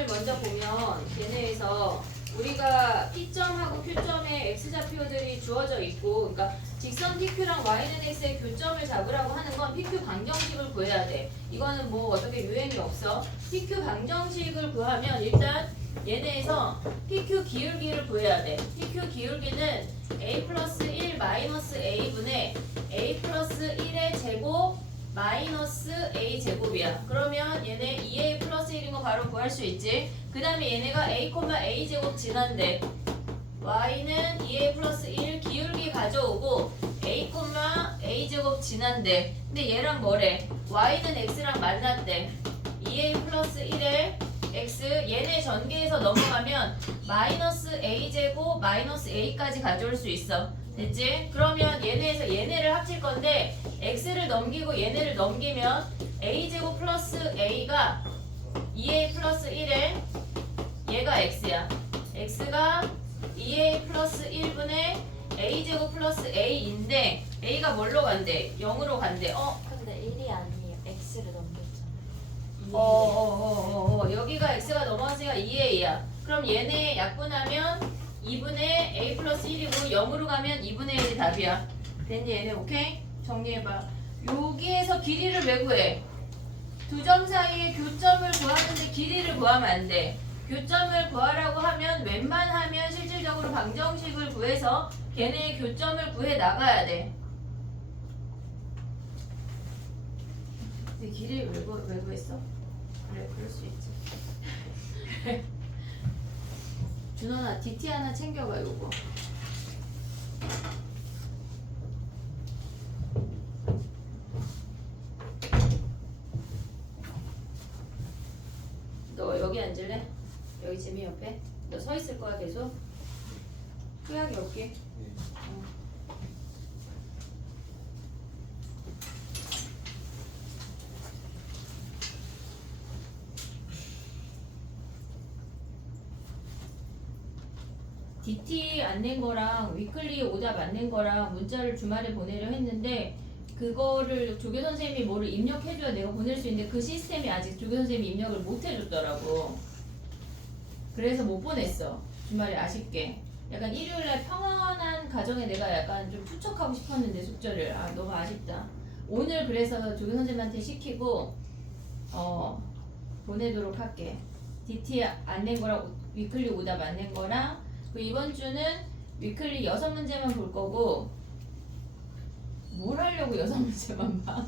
P1을 먼저 보면 걔네에서 우리가 P점하고 Q점에 X좌표들이 주어져 있고, 그러니까 직선 PQ랑 Y는 X의 교점을 잡으라고 하는 건 PQ 방정식을 구해야 돼. 이거는 뭐 어떻게 유행이 없어. PQ 방정식을 구하면 일단 얘네에서 PQ 기울기를 구해야 돼. PQ 기울기는 A 플러스 1 마이너스 A분의 A 플러스 1의 제곱 마이너스 A 제곱이야. 그러면 얘네 2A 플러스 1인 거 바로 구할 수 있지. 그 다음에 얘네가 A, A 제곱 지난데 Y는 2A 플러스 1 기울기 가져오고 A, A 제곱 지난데 근데 얘랑 뭐래? Y는 X랑 만났대. 2A 플러스 1에 X 얘네 전개에서 넘어가면 마이너스 A 제곱 마이너스 A까지 가져올 수 있어. 됐지? 그러면 얘네에서 얘네를 합칠 건데 X를 넘기고 얘네를 넘기면 A제곱 플러스 A가 2A 플러스 1에 얘가 X야. X가 2A 플러스 1분의 A제곱 플러스 A인데 A가 뭘로 간대? 0으로 간대. 근데 1이 아니에요. X를 넘겼잖아요. 여기가 X가 넘어갔으니까 2A야. 그럼 얘네 약분하면 2분의 A 플러스 1이고 0으로 가면 2분의 1이 답이야. 됐니 얘네? 오케이? 정리해봐. 여기에서 길이를 왜 구해? 두 점 사이의 교점을 구하는데 길이를 구하면 안 돼. 교점을 구하라고 하면 웬만하면 실질적으로 방정식을 구해서 걔네의 교점을 구해 나가야 돼. 근데 길이를 왜 구했어? 그래, 그럴 수 있지. 그래. 준원아, DT 하나 챙겨가, 요거. 너 여기 앉을래? 여기 재미 옆에? 너 서 있을 거야, 계속? 후약이 없게. DT 안 낸 거랑 위클리 오답 안 낸 거랑 문자를 주말에 보내려 했는데 그거를 조교 선생님이 뭐를 입력해줘야 내가 보낼 수 있는데 그 시스템이 아직 조교 선생님이 입력을 못 해줬더라고. 그래서 못 보냈어. 주말에 아쉽게. 약간 일요일날 평온한 가정에 내가 약간 좀 투척하고 싶었는데 숙제를. 너무 아쉽다. 오늘 그래서 조교 선생님한테 시키고 보내도록 할게. DT 안 낸 거랑 위클리 오답 안 낸 거랑 그 이번 주는 위클리 6문제만 볼 거고 뭘 하려고 6문제만 봐?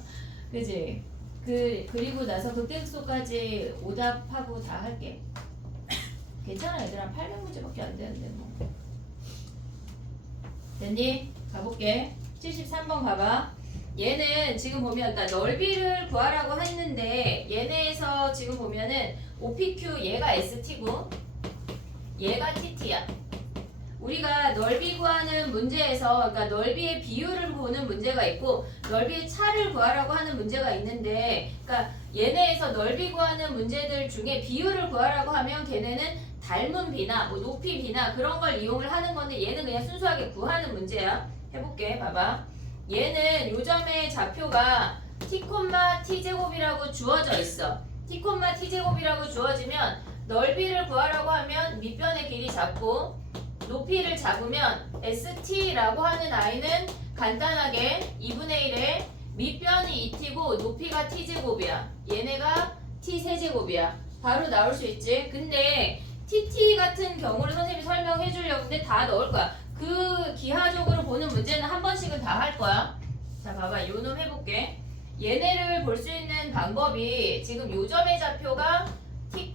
그지? 그리고 나서 극대극소까지 오답하고 다 할게. 괜찮아 얘들아. 800문제밖에 안 되는데 뭐. 됐니? 가볼게. 73번 봐봐. 얘는 지금 보면 그러니까 넓이를 구하라고 했는데 얘네에서 지금 보면은 OPQ 얘가 ST고 얘가 TT야. 우리가 넓이 구하는 문제에서 그러니까 넓이의 비율을 보는 문제가 있고 넓이의 차를 구하라고 하는 문제가 있는데 그러니까 얘네에서 넓이 구하는 문제들 중에 비율을 구하라고 하면 걔네는 닮은 비나 뭐 높이 비나 그런 걸 이용을 하는 건데 얘는 그냥 순수하게 구하는 문제야. 해볼게. 봐봐. 얘는 요점의 좌표가 t, t제곱이라고 주어져 있어. t, t제곱이라고 주어지면 넓이를 구하라고 하면 밑변의 길이 잡고 높이를 잡으면 ST라고 하는 아이는 간단하게 2분의 1에 밑변이 2t고 높이가 t제곱이야. 얘네가 t세제곱이야. 바로 나올 수 있지. 근데 TT 같은 경우를 선생님이 설명해 주려고 근데 다 넣을 거야. 그 기하적으로 보는 문제는 한 번씩은 다 할 거야. 자 봐봐. 요놈 해볼게. 얘네를 볼 수 있는 방법이 지금 요점의 좌표가 t,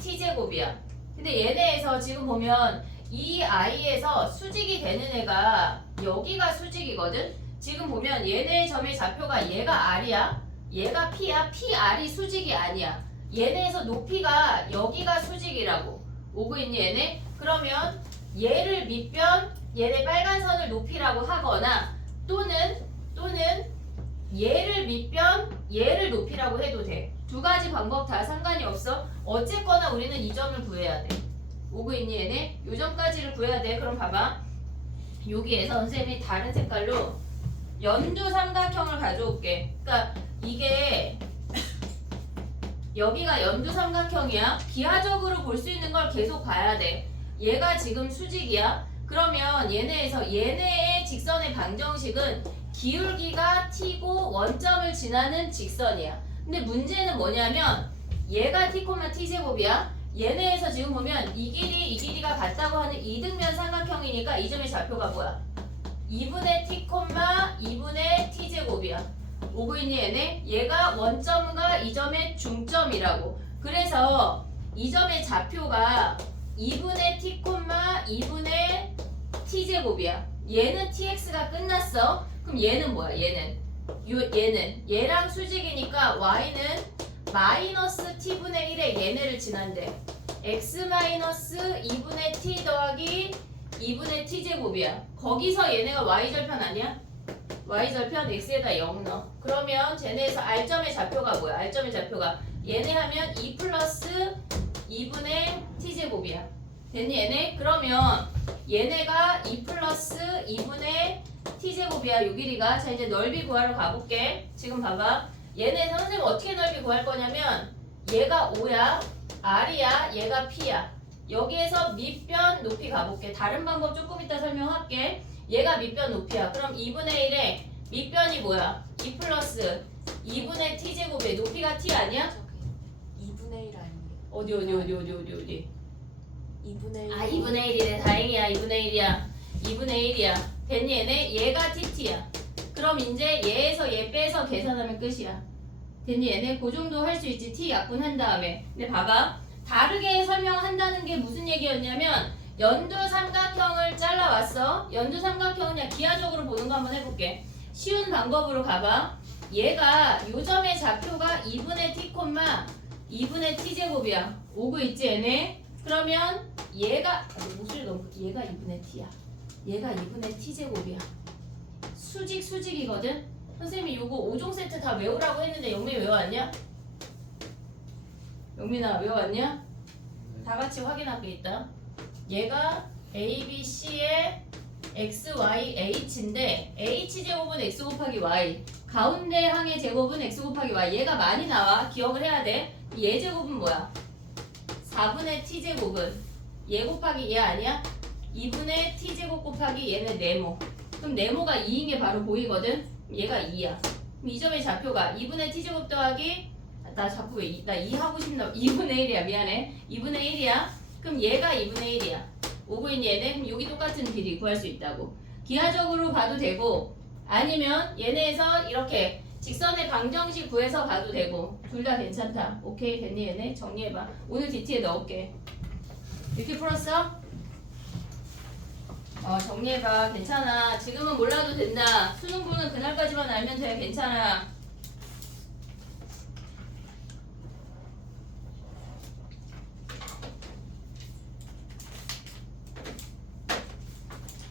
t제곱이야. 근데 얘네에서 지금 보면 이 아이에서 수직이 되는 애가 여기가 수직이거든. 지금 보면 얘네 점의 좌표가 얘가 R이야. 얘가 P야. PR이 수직이 아니야. 얘네에서 높이가 여기가 수직이라고. 오고 있니 얘네? 그러면 얘를 밑변, 얘네 빨간 선을 높이라고 하거나 또는 얘를 밑변, 얘를 높이라고 해도 돼. 두 가지 방법 다 상관이 없어. 어쨌거나 우리는 이 점을 구해야 돼. 오고 있니 얘네? 요 점까지를 구해야 돼. 그럼 봐봐. 여기에서 선생님이 다른 색깔로 연두 삼각형을 가져올게. 그러니까 이게 여기가 연두삼각형이야. 기하적으로 볼 수 있는 걸 계속 봐야 돼. 얘가 지금 수직이야. 그러면 얘네의 직선의 방정식은 기울기가 t고 원점을 지나는 직선이야. 근데 문제는 뭐냐면 얘가 t, t제곱이야. 얘네에서 지금 보면 이 길이가 같다고 하는 이등변 삼각형이니까 이 점의 좌표가 뭐야? 2분의 t, 2분의 t제곱이야. 오고 있니 얘네? 얘가 원점과 이 점의 중점이라고. 그래서 이 점의 좌표가 2분의 t, 2분의 t제곱이야. 얘는 tx가 끝났어. 그럼 얘는 뭐야? 얘랑 수직이니까 y는 마이너스 t분의 1에 얘네를 지난대. x 마이너스 2분의 t 더하기 2분의 t제곱이야. 거기서 얘네가 y절편 아니야? y절편 x에다 0 넣어. 그러면 쟤네에서 r점의 좌표가 뭐야? r점의 좌표가 얘네 하면 2 플러스 2분의 t제곱이야. 됐니 얘네? 그러면 얘네가 2 플러스 2분의 t제곱이야. 요 길이가. 자 이제 넓이 구하러 가볼게. 지금 봐봐. 얘네 선생님 어떻게 넓이 구할 거냐면 얘가 5야. r이야. 얘가 p야. 여기에서 밑변 높이 가볼게. 다른 방법 조금 이따 설명할게. 얘가 밑변 높이야. 그럼 2분의 1에 밑변이 뭐야? 2 플러스 2분의 t제곱에 높이가 t 아니야? 저기 2분의 1 아니에요? 어디? 2분의 1. 아 2분의 1이래. 다행이야. 2분의 1이야. 2분의 1이야. 됐니 얘네? 얘가 tt야. 그럼 이제 얘에서 얘 빼서 계산하면 끝이야. 됐니 얘네? 그 정도 할 수 있지. t 약분한 다음에. 근데 봐봐. 다르게 설명한다는 게 무슨 얘기였냐면 연두 삼각형을 잘라왔어. 연두 삼각형은 그냥 기하적으로 보는 거 한번 해볼게. 쉬운 방법으로 가봐. 얘가 요 점의 좌표가 2분의 t, 2분의 t제곱이야. 오고 있지 얘네? 그러면 얘가 목소리 너무 얘가 2분의 t야. 얘가 2분의 t제곱이야. 수직이거든? 선생님이 요거 5종 세트 다 외우라고 했는데 영민이 외워왔냐? 영민아 외워왔냐? 다 같이 확인할 게 있다. 얘가 A, B, C의 X, Y, H인데 H제곱은 X 곱하기 Y 가운데 항의 제곱은 X 곱하기 Y 얘가 많이 나와. 기억을 해야 돼. 얘 제곱은 뭐야? 4분의 T제곱은 얘 곱하기 얘 아니야? 2분의 T제곱 곱하기 얘는 네모. 그럼 네모가 2인 게 바로 보이거든? 얘가 2야. 그럼 이 점의 좌표가 2분의 T제곱 더하기 나 자꾸 나 2 하고 싶나? 2분의 1이야. 미안해. 2분의 1이야. 그럼 얘가 2분의 1이야. 오고 있는 얘네? 그럼 여기 똑같은 길이 구할 수 있다고. 기하적으로 봐도 되고 아니면 얘네에서 이렇게 직선의 방정식 구해서 봐도 되고 둘 다 괜찮다. 오케이 됐니 얘네? 정리해봐. 오늘 DT에 넣을게. 이렇게 풀었어? 정리해봐. 괜찮아. 지금은 몰라도 된다. 수능부는 그날까지만 알면 돼. 괜찮아.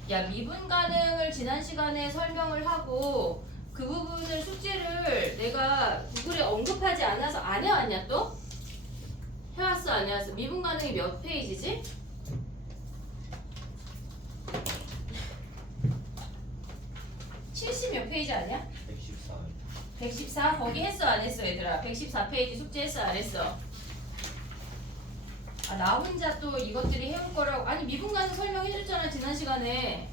야 미분 가능을 지난 시간에 설명을 하고 그 부분을 숙제를 내가 구글에 언급하지 않아서 안 해왔냐 또? 해왔어 안 해왔어? 미분 가능이 몇 페이지지? 70 몇 페이지 아니야? 114. 114? 거기 했어 안 했어 얘들아? 114페이지 숙제 했어 안 했어? 아, 나 혼자 또 이것들이 해올 거라고. 아니 미분 가능 설명해줬잖아 지난 시간에.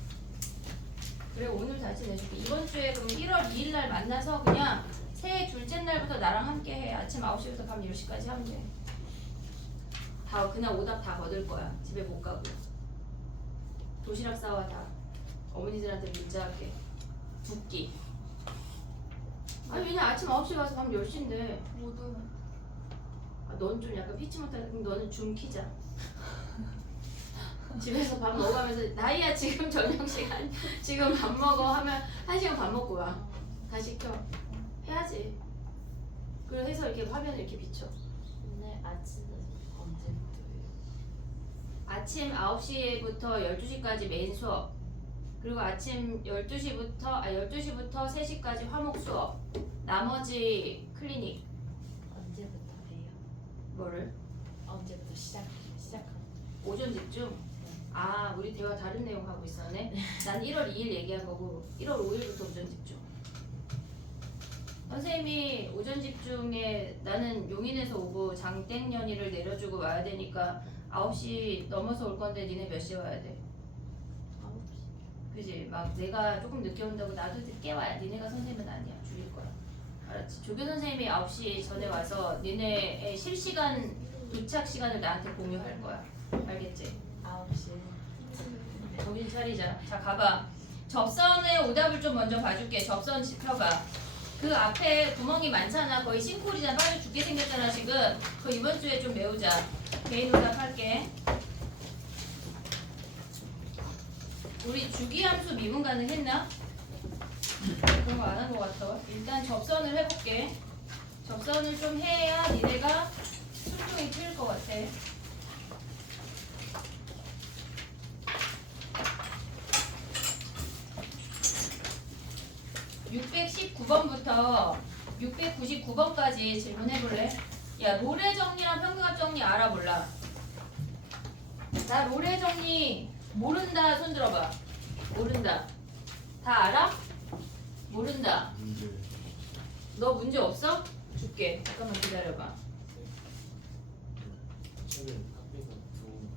그래 오늘 다시 내줄게. 이번 주에 그럼 1월 2일 날 만나서 그냥 새해 둘째 날부터 나랑 함께 해. 아침 9시부터 밤 10시까지 하면 돼. 다 그냥 오답 다 거둘 거야. 집에 못 가고. 도시락 싸와 다. 어머니들한테 문자할게. 두 끼. 아니 왜냐 아침 9시에 가서 밤 10시인데. 모두 넌 좀 약간 피치 못하는. 그럼 너는 줌 키자. 집에서 밥 먹어가면서 나이야 지금 저녁 시간 지금 밥 먹어 하면 1시간 밥 먹고 와. 다 시켜. 해야지. 그리고 해서 이렇게 화면을 이렇게 비춰. 오늘 아침은 언제부터예요? 아침 9시부터 12시까지 메인 수업. 그리고 아침 12시부터 3시까지 화목 수업. 나머지 클리닉. 언제부터 해요? 뭐를? 언제부터 시작하는? 오전 집중? 아 우리 대화 다른 내용 하고 있었네. 난 1월 2일 얘기한 거고 1월 5일부터 오전 집중. 선생님이 오전 집중에 나는 용인에서 오고 장땡연이를 내려주고 와야 되니까 9시 넘어서 올 건데 니네 몇 시에 와야 돼? 9시. 그지? 막 내가 조금 늦게 온다고 나도 늦게 와야 니네가 선생님은 아니야. 줄일 거야. 알았지? 조교 선생님이 9시 전에 와서 니네의 실시간 도착 시간을 나한테 공유할 거야. 알겠지? 9시. 정신 차리자. 자, 가봐. 접선의 오답을 좀 먼저 봐줄게. 접선 짚어봐. 그 앞에 구멍이 많잖아. 거의 싱크홀이잖아. 빨리 죽게 생겼잖아 지금. 그거 이번 주에 좀 메우자. 개인 오답 할게. 우리 주기함수 미분 가능했나? 그런 거 안 한 것 같아. 일단 접선을 해볼게. 접선을 좀 해야 니네가 순종이 틀릴 것 같아. 619번부터 699번까지 질문해볼래? 야, 로레 정리랑 평균합 정리 알아 몰라? 나 로레 정리 모른다 손 들어봐. 모른다. 다 알아? 모른다. 문제. 너 문제 없어? 줄게. 잠깐만 기다려봐. 최근 학비가 두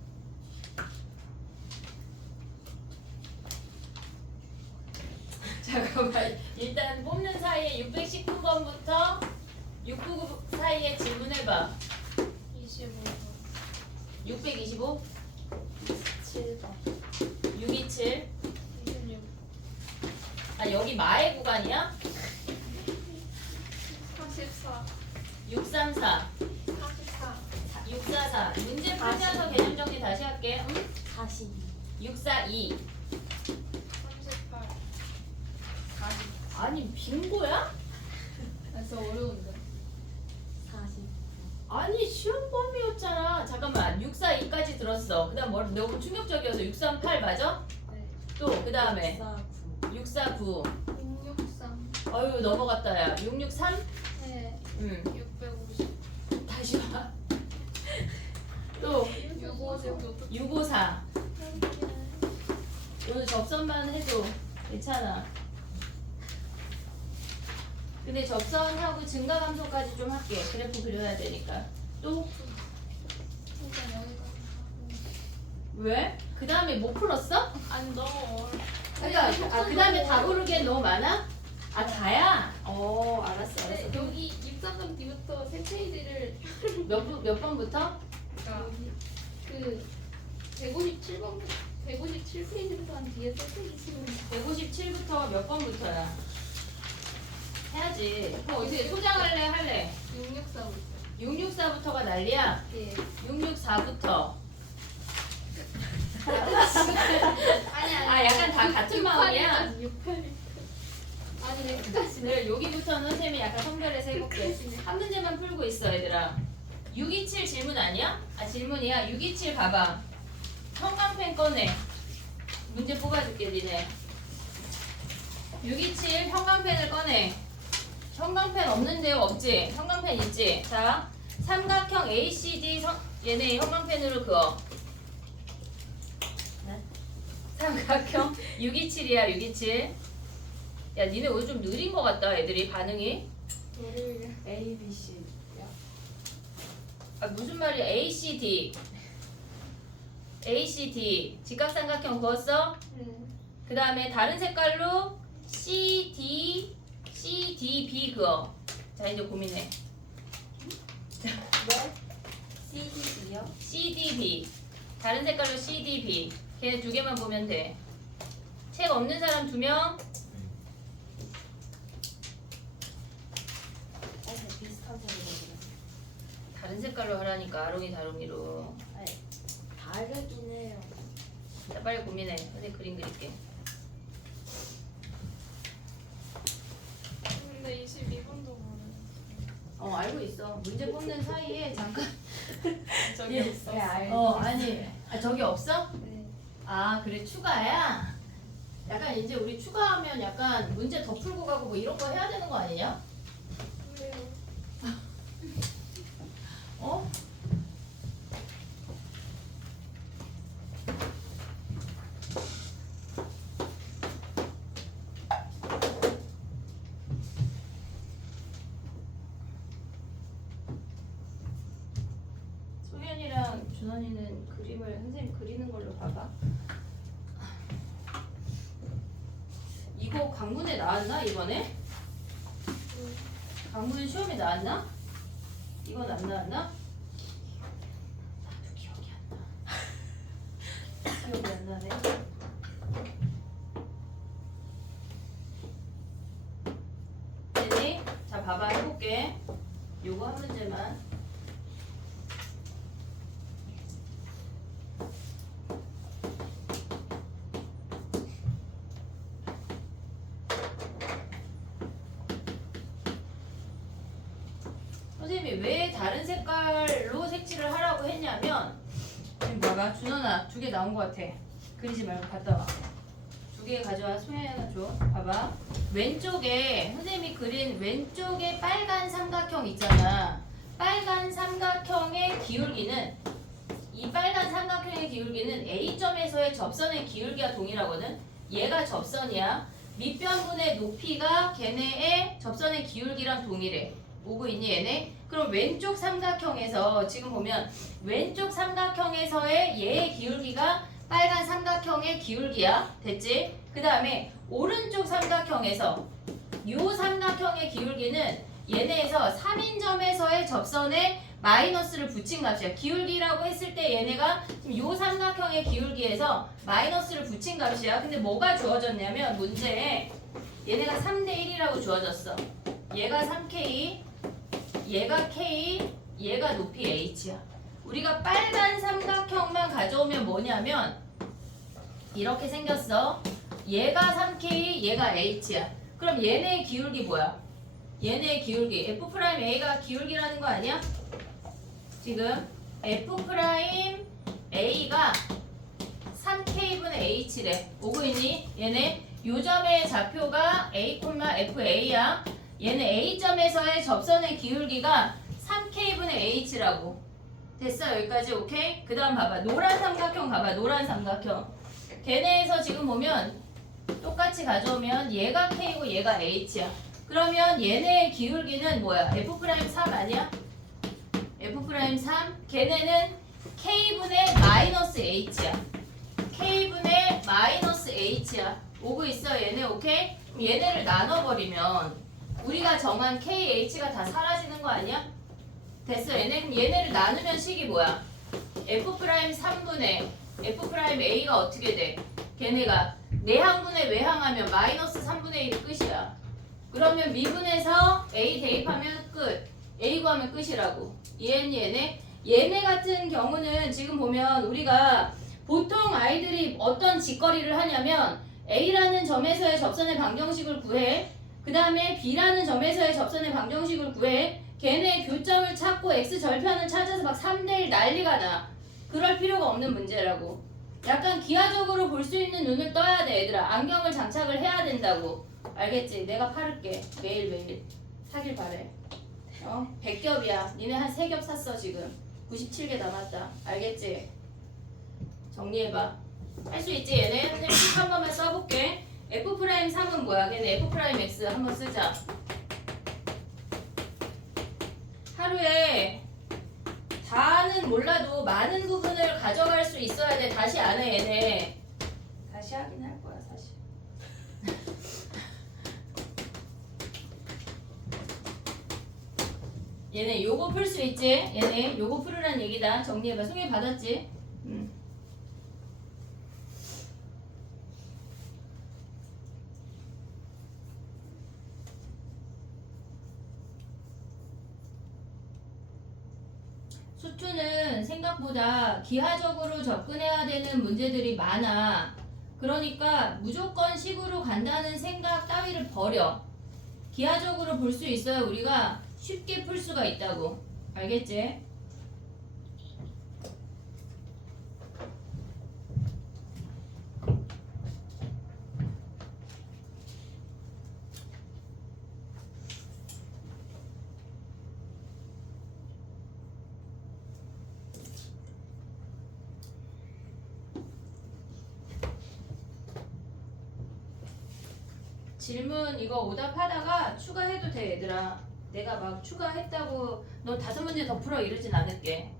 잠깐만. 일단 뽑는 사이에 619번부터 699 사이에 질문해봐. 25번. 625, 7번. 627. 26. 아, 여기 마의 구간이야? 44. 634, 44. 644. 문제 풀면서 개념 정리 다시 할게. 응? 42. 642. 38. 40. 아니, 빙고야? 그래서 어려운데. 40. 아니, 쉬운 범위였잖아. 잠깐만. 642까지 들었어. 그 다음 뭐 너무 충격적이어서 638 맞아? 네. 또, 그 다음에 49. 649. 663. 어휴, 넘어갔다, 야. 663? 네. 응. 650. 다시 봐. 또, 650. 654. 오늘 접선만 해도 괜찮아. 근데 접선하고 증가감소까지 좀 할게. 그래프 그려야 되니까. 또? 왜? 그 다음에 못 풀었어? 아니 너무 그러니까 그 다음에 다 부르기엔 너무 많아? 아 다야? 알았어. 네, 여기 63번 뒤부터 세 페이지를 몇 번부터? 그 157번 157페이지부터 한 뒤에 세 페이지 157부터 몇 번부터야? 해야지. 그럼 어떻게 소장할래? 할래? 664부터 664부터가 난리야? 예 664부터. 아니 아 약간 다 같은 마음이야? 68 아니 여기까지 그래 여기부터는 선생님이 약간 선별해서 해볼게. 한 문제만 풀고 있어 얘들아. 627 질문 아니야? 아 질문이야. 627 봐봐. 형광펜 꺼내. 문제 뽑아줄게 니네. 627 형광펜을 꺼내. 형광펜 없는데요? 없지? 형광펜 있지? 자 삼각형 ACD 얘네 형광펜으로 그어. 삼각형 627이야 627. 야 니네 오늘 좀 느린 것 같다 애들이 반응이. A, B, C 아 무슨 말이야? ACD ACD 직각삼각형 그었어? 그 다음에 다른 색깔로 CD CDB 그어. 자 이제 고민해. 네? CD요? CDB 다른 색깔로 CDB 걔네 두 개만 보면 돼. 책 없는 사람 2명. 비슷한 색이거든요 다른 색깔로 하라니까 아롱이 다롱이로. 다르긴 해요 자 빨리 고민해. 선생님 그림 그릴게. 근데 22번도 모르겠어요 알고 있어. 문제 뽑는 사이에 잠깐. 저기 예. 없어 아니. 아 저기 없어? 네. 아 그래 추가야? 약간 이제 우리 추가하면 약간 문제 더 풀고 가고 뭐 이런 거 해야 되는 거 아니냐? 그래요 어? 준원이는 그림을 선생님 그리는 걸로 봐봐. 이거 강문에 나왔나 이번에? 강문 시험에 나왔나? 이건 안 나왔나? 나도 기억이 안 나. 기억이 안 나네. 됐니? 자 봐봐 해볼게. 요거 한 문제만. 선생님이 왜 다른 색깔로 색칠을 하라고 했냐면 지금 봐봐 준원아 2개 나온 것 같아. 그리지 말고 갔다 와. 2개 가져와. 소연이 하나 줘. 봐봐 왼쪽에 선생님이 그린 왼쪽에 빨간 삼각형 있잖아. 빨간 삼각형의 기울기는 이 빨간 삼각형의 기울기는 A점에서의 접선의 기울기와 동일하거든. 얘가 접선이야. 밑변분의 높이가 걔네의 접선의 기울기랑 동일해. 오고 있니 얘네? 그럼 왼쪽 삼각형에서 지금 보면 왼쪽 삼각형에서의 얘의 기울기가 빨간 삼각형의 기울기야. 됐지? 그 다음에 오른쪽 삼각형에서 요 삼각형의 기울기는 얘네에서 3인점에서의 접선에 마이너스를 붙인 값이야. 기울기라고 했을 때 얘네가 지금 요 삼각형의 기울기에서 마이너스를 붙인 값이야. 근데 뭐가 주어졌냐면 문제에 얘네가 3대1이라고 주어졌어. 얘가 3K, 얘가 K, 얘가 높이 H야. 우리가 빨간 삼각형만 가져오면 뭐냐면 이렇게 생겼어. 얘가 3K, 얘가 H야. 그럼 얘네의 기울기 뭐야? 얘네의 기울기 F'A가 기울기라는 거 아니야? 지금 F'A가 3K분의 H래. 오고 있니? 얘네 요 점의 좌표가 A, FA야. 얘는 A점에서의 접선의 기울기가 3K분의 H라고. 됐어? 여기까지 오케이? 그 다음 봐봐. 노란 삼각형 봐봐. 노란 삼각형. 걔네에서 지금 보면 똑같이 가져오면 얘가 K고 얘가 H야. 그러면 얘네의 기울기는 뭐야? F'3 아니야? F'3. 걔네는 K분의 마이너스 H야. K분의 마이너스 H야. 오고 있어 얘네 오케이? 그럼 얘네를 나눠버리면 우리가 정한 KH가 다 사라지는 거 아니야? 됐어. 얘네를 나누면 식이 뭐야? F'3분의 F'A가 어떻게 돼? 걔네가 내항분의 외항하면 마이너스 3분의 1이 끝이야. 그러면 미분에서 A 대입하면 끝. A 구하면 끝이라고. 이해했니 얘네? 얘네 같은 경우는 지금 보면 우리가 보통 아이들이 어떤 짓거리를 하냐면 A라는 점에서의 접선의 방정식을 구해. 그 다음에 B라는 점에서의 접선의 방정식을 구해. 걔네 교점을 찾고 X절편을 찾아서 막 3대1 난리가 나. 그럴 필요가 없는 문제라고. 약간 기하적으로 볼 수 있는 눈을 떠야 돼 얘들아. 안경을 장착을 해야 된다고. 알겠지? 내가 팔을게. 매일매일 사길 바래. 100겹이야. 니네 한 3겹 샀어 지금. 97개 남았다. 알겠지? 정리해봐. 할 수 있지 얘네? 선생님 식 한 번만 써볼게. F'3은 뭐야? 걔네 F'X 한번 쓰자. 하루에 다는 몰라도 많은 부분을 가져갈 수 있어야 돼. 다시 안 해 얘네. 다시 하긴 할 거야 사실. 얘네 요거 풀 수 있지? 얘네 요거 풀으란 얘기다. 정리해봐. 송이 받았지? 수투는 생각보다 기하적으로 접근해야 되는 문제들이 많아. 그러니까 무조건 식으로 간다는 생각 따위를 버려. 기하적으로 볼 수 있어야 우리가 쉽게 풀 수가 있다고. 알겠지? 질문 이거 오답하다가 추가해도 돼 얘들아. 내가 막 추가했다고 너 5문제 더 풀어 이러진 않을게.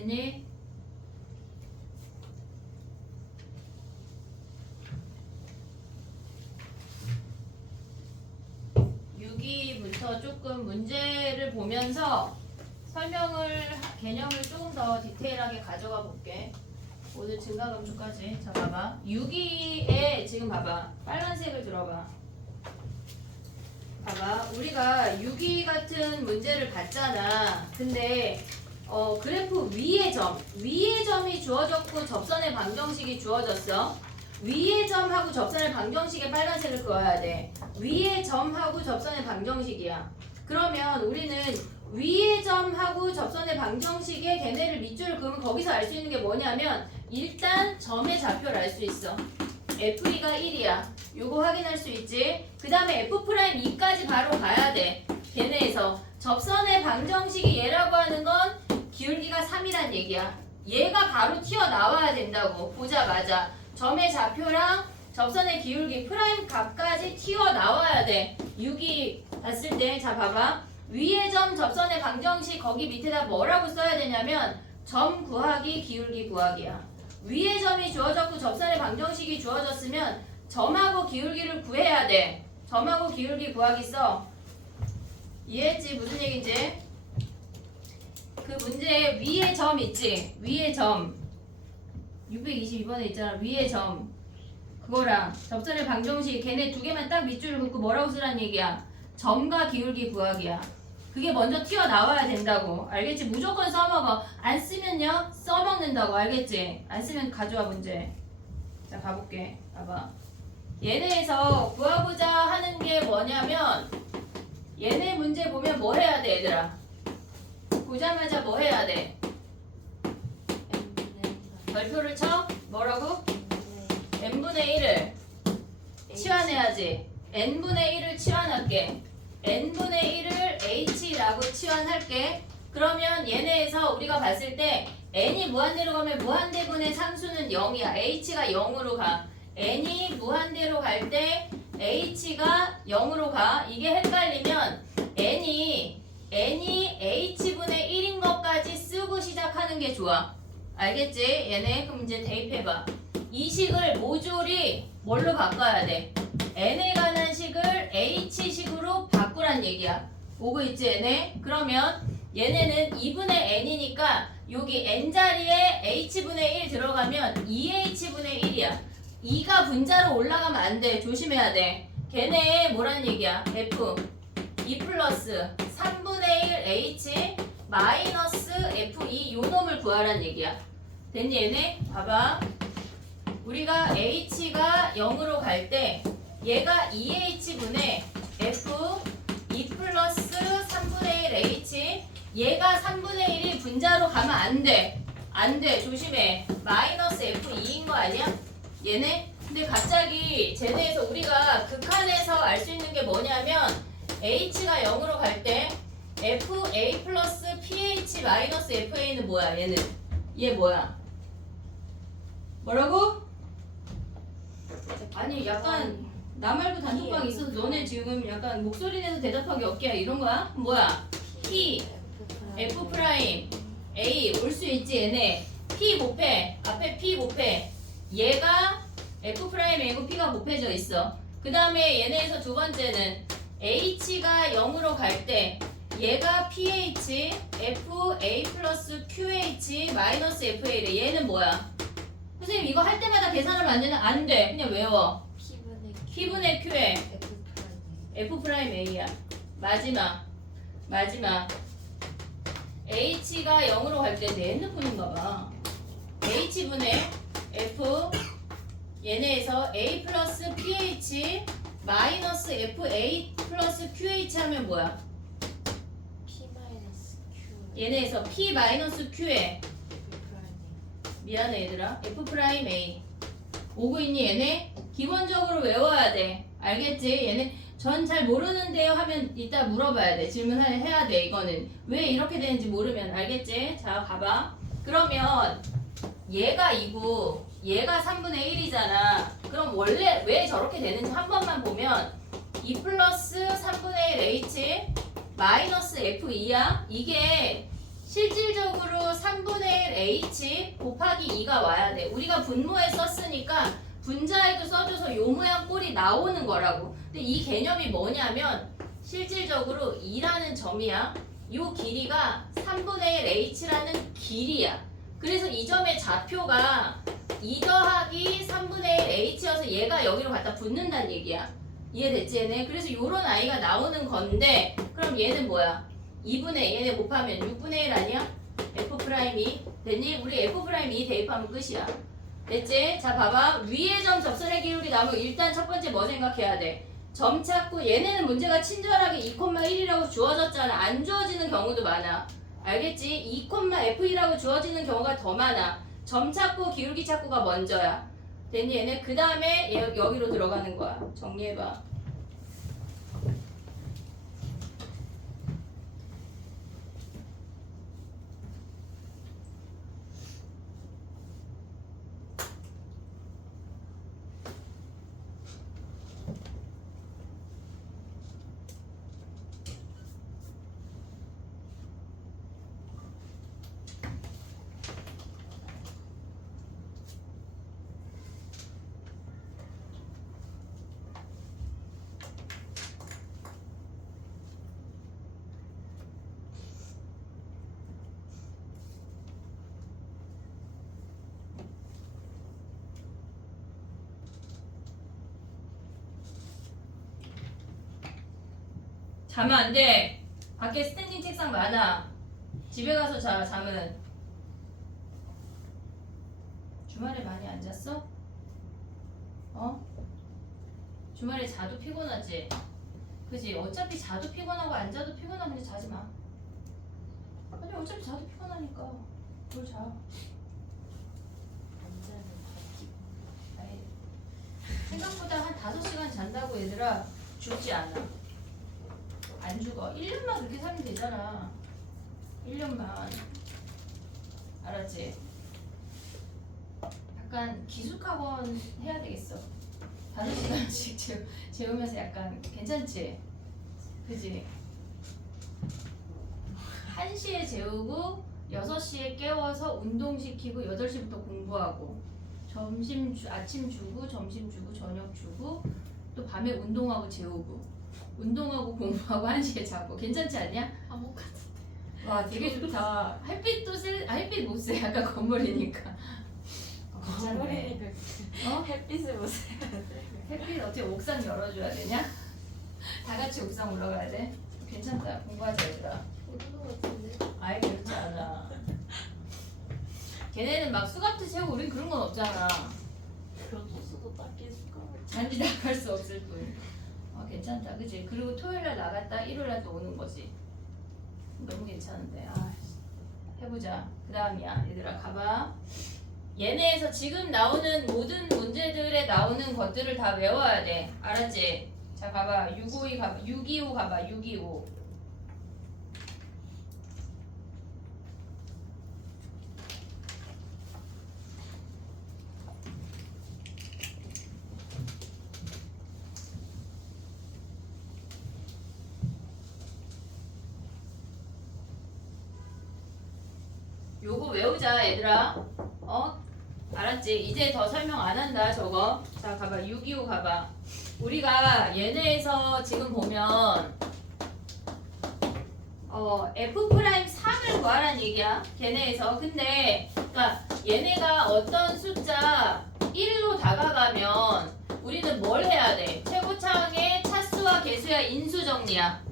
됐니? 여기부터 조금 문제를 보면서 개념을 조금 더 디테일하게 가져가 볼게. 오늘 증가감수까지. 자, 봐봐. 6기에 지금 봐봐. 빨간색을 들어봐. 봐봐. 우리가 6기 같은 문제를 봤잖아. 근데 그래프 위의 점이 주어졌고 접선의 방정식이 주어졌어. 위의 점하고 접선의 방정식에 빨간색을 그어야 돼. 위의 점하고 접선의 방정식이야. 그러면 우리는 위의 점하고 접선의 방정식에 걔네를 밑줄을 그으면 거기서 알 수 있는 게 뭐냐면 일단 점의 좌표를 알 수 있어. F2가 1이야. 요거 확인할 수 있지? 그 다음에 F'2까지 바로 가야 돼. 걔네에서 접선의 방정식이 얘라고 하는 건 기울기가 3이란 얘기야. 얘가 바로 튀어나와야 된다고. 보자마자 점의 좌표랑 접선의 기울기 프라임 값까지 튀어나와야 돼. 6이 봤을 때 자 봐봐. 위의 점 접선의 방정식 거기 밑에다 뭐라고 써야 되냐면 점 구하기 기울기 구하기야. 위의 점이 주어졌고 접선의 방정식이 주어졌으면 점하고 기울기를 구해야 돼. 점하고 기울기 구하기 써. 이해했지? 무슨 얘기인지? 그 문제에 위의 점 있지? 위의 점 622번에 있잖아. 위의 점 그거랑 접선의 방정식 걔네 두 개만 딱 밑줄을 긋고 뭐라고 쓰란 얘기야? 점과 기울기 구하기야. 그게 먼저 튀어나와야 된다고. 알겠지? 무조건 써먹어. 안 쓰면요 써먹는다고. 알겠지? 안 쓰면 가져와 문제. 자 가볼게. 봐봐. 얘네에서 구하고자 하는 게 뭐냐면 얘네 문제 보면 뭐 해야 돼 얘들아? 보자마자 뭐 해야 돼? 별표를 쳐? 뭐라고? n분의 1을 치환해야지. n분의 1을 치환할게. n분의 1을 h라고 치환할게. 그러면 얘네에서 우리가 봤을 때 n이 무한대로 가면 무한대분의 상수는 0이야. h가 0으로 가. n이 무한대로 갈 때 h가 0으로 가. 이게 헷갈리면 n이 h분의 1인 것까지 쓰고 시작하는 게 좋아. 알겠지? 얘네 그럼 이제 대입해봐. 이 식을 모조리 뭘로 바꿔야 돼? n에 관한 식을 h식으로 바꾸란 얘기야. 오고 있지 얘네? 그러면 얘네는 2분의 n이니까 여기 n자리에 h분의 1 들어가면 2h분의 1이야. 2가 분자로 올라가면 안 돼. 조심해야 돼. 걔네 뭐란 얘기야? f 2 플러스 3분의 1 h 마이너스 f2 요 놈을 구하란 얘기야. 됐니 얘네? 봐봐. 우리가 h가 0으로 갈 때 얘가 2h분의 f 2 플러스 3분의 1 h 얘가 3분의 1이 분자로 가면 안 돼. 안 돼. 조심해. 마이너스 f2인 거 아니야? 얘네? 근데 갑자기 쟤네에서 우리가 극한에서 알 수 있는 게 뭐냐면 h가 0으로 갈 때 fa 플러스 ph 마이너스 fa는 뭐야? 얘는 얘 뭐야? 뭐라고? 아니 약간 나 말고 단톡방에 있어서 너네 지금 약간 목소리 내서 대답하기 없게 이런 거야? 뭐야? p f 프라임 a 올 수 있지 얘네 p 곱해 앞에 p 곱해 얘가 f 프라임 a고 p가 곱해져 있어. 그 다음에 얘네에서 두 번째는 h가 0으로 갈 때 얘가 ph f a 플러스 qh 마이너스 fa래. 얘는 뭐야? 선생님 이거 할 때마다 계산하면 안 되나? 안 돼. 그냥 외워. P분의 Q에 F 프라임 A야. 마지막 H가 0으로 갈 때 내 핸드폰인가 봐. H분의 F 얘네에서 A 플러스 PH 마이너스 FA 플러스 QH 하면 뭐야? 얘네에서 P 마이너스 Q에 미안해 얘들아 F 프라임 A 오고 있니 얘네? 기본적으로 외워야 돼. 알겠지? 얘네 전 잘 모르는데요 하면 이따 물어봐야 돼. 질문해야 돼. 이거는 왜 이렇게 되는지 모르면. 알겠지? 자 가봐. 그러면 얘가 2고 얘가 3분의 1이잖아. 그럼 원래 왜 저렇게 되는지 한 번만 보면 2 플러스 3분의 1 H 마이너스 F2야. 이게 실질적으로 3분의 1 h 곱하기 2가 와야 돼. 우리가 분모에 썼으니까 분자에도 써줘서 요 모양 꼴이 나오는 거라고. 근데 이 개념이 뭐냐면 실질적으로 2라는 점이야. 요 길이가 3분의 1 h라는 길이야. 그래서 이 점의 좌표가 2 더하기 3분의 1 h여서 얘가 여기로 갖다 붙는다는 얘기야. 이해됐지 얘네? 그래서 요런 아이가 나오는 건데 그럼 얘는 뭐야? 2분의 얘네 곱하면 6분의 1 아니야? F'E 됐니? 우리 F'E 대입하면 끝이야. 됐지? 자 봐봐. 위의 점 접선의 기울이 나오면 일단 첫 번째 뭐 생각해야 돼? 점 찾고 얘네는 문제가 친절하게 2,1이라고 주어졌잖아. 안 주어지는 경우도 많아. 알겠지? 2,F이라고 주어지는 경우가 더 많아. 점 찾고 기울기 찾고가 먼저야. 됐니 얘네? 그 다음에 여기로 들어가는 거야. 정리해봐. 자면 안 돼. 밖에 스탠딩 책상 많아. 집에 가서 자, 잠은. 주말에 많이 안 잤어? 어? 주말에 자도 피곤하지? 그지? 어차피 자도 피곤하고 안 자도 피곤하면 자지 마. 아니 어차피 자도 피곤하니까 뭘 자. 남자는 바뀌고. 아이, 생각보다 한 5시간 잔다고 얘들아 죽지 않아. 안 죽어. 1년만 그렇게 살면 되잖아. 1년만. 알았지? 약간 기숙학원 해야 되겠어. 5시간씩 재우면서 약간 괜찮지? 그지? 1시에 재우고 6시에 깨워서 운동시키고 8시부터 공부하고 아침 주고 점심 주고 저녁 주고 또 밤에 운동하고 재우고 운동하고 공부하고 1시에 자고 괜찮지 않냐? 암흑 같은데. 와 되게 좋다. 햇빛도 햇빛 못 쐬. 약간 건물이니까. 건물이니까 어? 햇빛을 보세요. 햇빛 어떻게 옥상 열어줘야 되냐? 다 같이 옥상 올라가야 돼? 괜찮다. 공부하자 얘들아. 모르는 것 같은데. 아예 그렇지 않아. 걔네는 막 수갑도 채우고 우린 그런 건 없잖아. 그런 소스도 딱히 숟가락. 잔디 나갈 수 없을 뿐. 괜찮다. 그치? 그리고 토요일날 나갔다 일요일날 또 오는 거지. 너무 괜찮은데. 해보자. 그 다음이야. 얘들아 가봐. 얘네에서 지금 나오는 모든 문제들에 나오는 것들을 다 외워야 돼. 알았지? 자 가봐. 652 가봐. 625 가봐. 625. 요거 외우자 얘들아. 알았지? 이제 더 설명 안 한다 저거. 자 가봐. 625 가봐. 우리가 얘네에서 지금 보면 F'3을 구하라는 얘기야. 걔네에서. 근데 그러니까 얘네가 어떤 숫자 1로 다가가면 우리는 뭘 해야 돼? 최고차항의 차수와 개수야 인수정리야.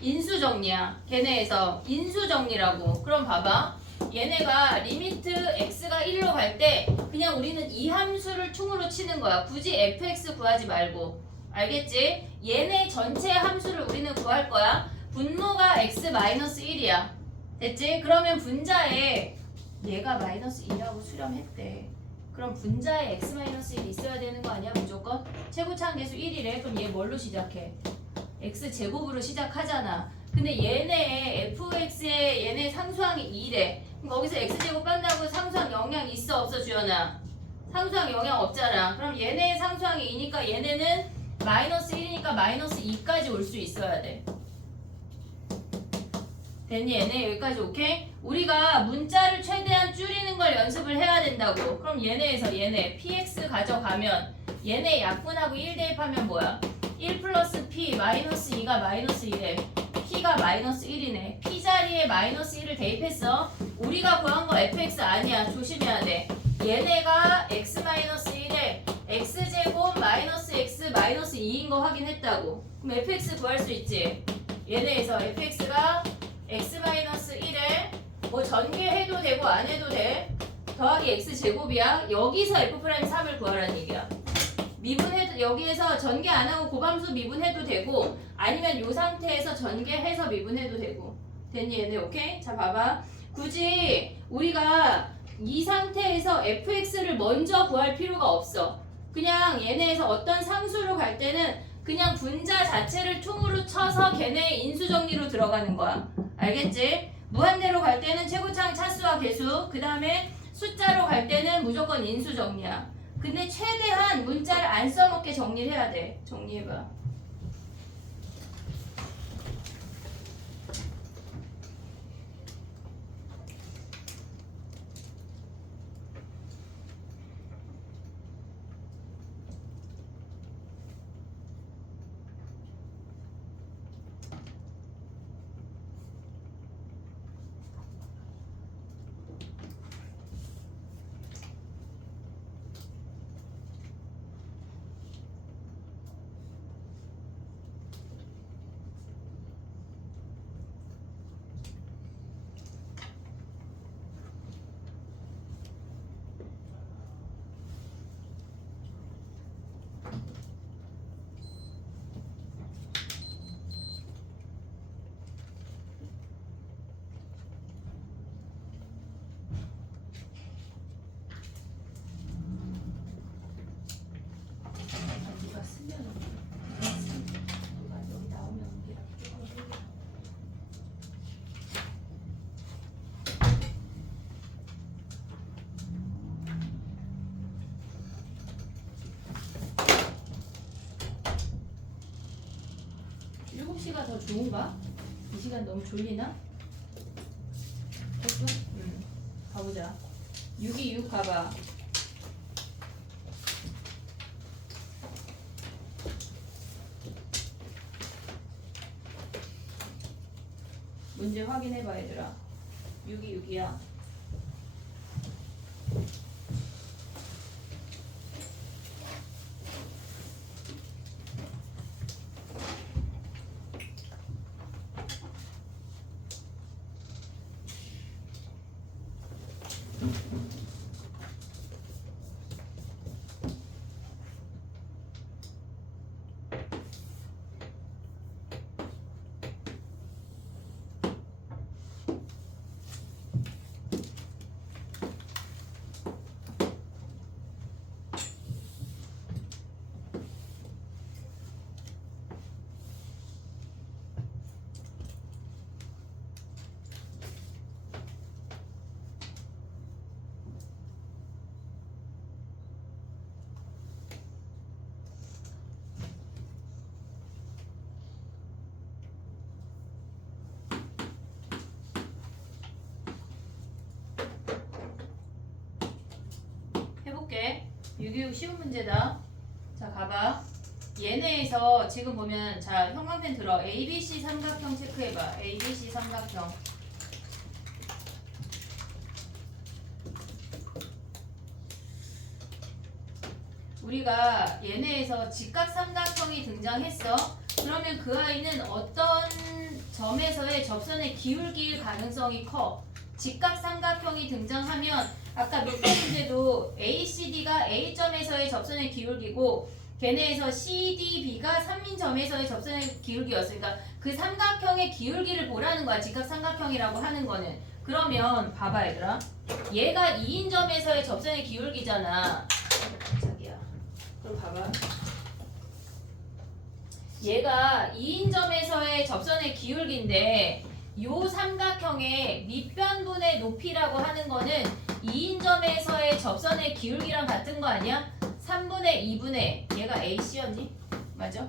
인수정리야. 걔네에서 인수정리라고. 그럼 봐봐. 얘네가 리미트 x가 1로 갈 때 그냥 우리는 이 함수를 충으로 치는 거야. 굳이 fx 구하지 말고. 알겠지? 얘네 전체 함수를 우리는 구할 거야. 분모가 x-1이야. 됐지? 그러면 분자에 얘가 -1이라고 수렴했대. 그럼 분자에 x-1이 있어야 되는 거 아니야? 무조건? 최고차항 계수 1이래. 그럼 얘 뭘로 시작해? x제곱으로 시작하잖아. 근데 얘네 fx에 얘네 상수항이 2래. 그럼 거기서 x제곱 빤다고 상수항 영향 있어 없어 주연아? 상수항 영향 없잖아. 그럼 얘네 상수항이 2니까 얘네는 -1이니까 -2까지 올 수 있어야 돼. 됐니 얘네? 여기까지 오케이? 우리가 문자를 최대한 줄이는 걸 연습을 해야 된다고. 그럼 얘네에서 얘네 px 가져가면 얘네 약분하고 1 대입하면 뭐야? 1 플러스 p 마이너스 2가 마이너스 1에 p가 마이너스 1이네. p 자리에 마이너스 1을 대입했어. 우리가 구한 거 fx 아니야. 조심해야 돼. 얘네가 x 마이너스 1에 x제곱 마이너스 x 마이너스 2인 거 확인했다고. 그럼 fx 구할 수 있지. 얘네에서 fx가 x 마이너스 1에 뭐 전개해도 되고 안 해도 돼. 더하기 x제곱이야. 여기서 f'3을 구하라는 얘기야. 미분해도 여기에서 전개 안 하고 고함수 미분해도 되고 아니면 이 상태에서 전개해서 미분해도 되고. 됐니 얘네? 오케이? 자 봐봐. 굳이 우리가 이 상태에서 fx를 먼저 구할 필요가 없어. 그냥 얘네에서 어떤 상수로 갈 때는 그냥 분자 자체를 통으로 쳐서 걔네의 인수정리로 들어가는 거야. 알겠지? 무한대로 갈 때는 최고차항 차수와 개수, 그 다음에 숫자로 갈 때는 무조건 인수정리야. 근데 최대한 문자를 안 써먹게 정리를 해야 돼. 정리해봐. 누가 쓰면 누가 여기 나오면 이렇게 조금 힘들어. 일곱 시가 더 좋은가? 이 시간 너무 졸리나? 됐어? 가보자. 6이 6 가봐. 문제 확인해봐 얘들아. 6이 6이야. 해볼게. 626 쉬운 문제다. 자 가봐. 얘네에서 지금 보면 자 형광펜 들어. ABC 삼각형 체크해봐. ABC 삼각형. 우리가 얘네에서 직각삼각형이 등장했어. 그러면 그 아이는 어떤 점에서의 접선의 기울기일 가능성이 커. 직각삼각형이 등장하면 아까 밑에 문제도 ACD가 A점에서의 접선의 기울기고 걔네에서 CDB가 삼민점에서의 접선의 기울기였으니까 그 삼각형의 기울기를 보라는 거야. 직각삼각형이라고 하는 거는. 그러면 봐봐 얘들아. 얘가 2인점에서의 접선의 기울기잖아. 자기야. 그럼 봐봐. 얘가 2인점에서의 접선의 기울기인데 요 삼각형의 밑변분의 높이라고 하는 거는 2인점에서의 접선의 기울기랑 같은 거 아니야? 3분의 2분의 얘가 AC였니? 맞아?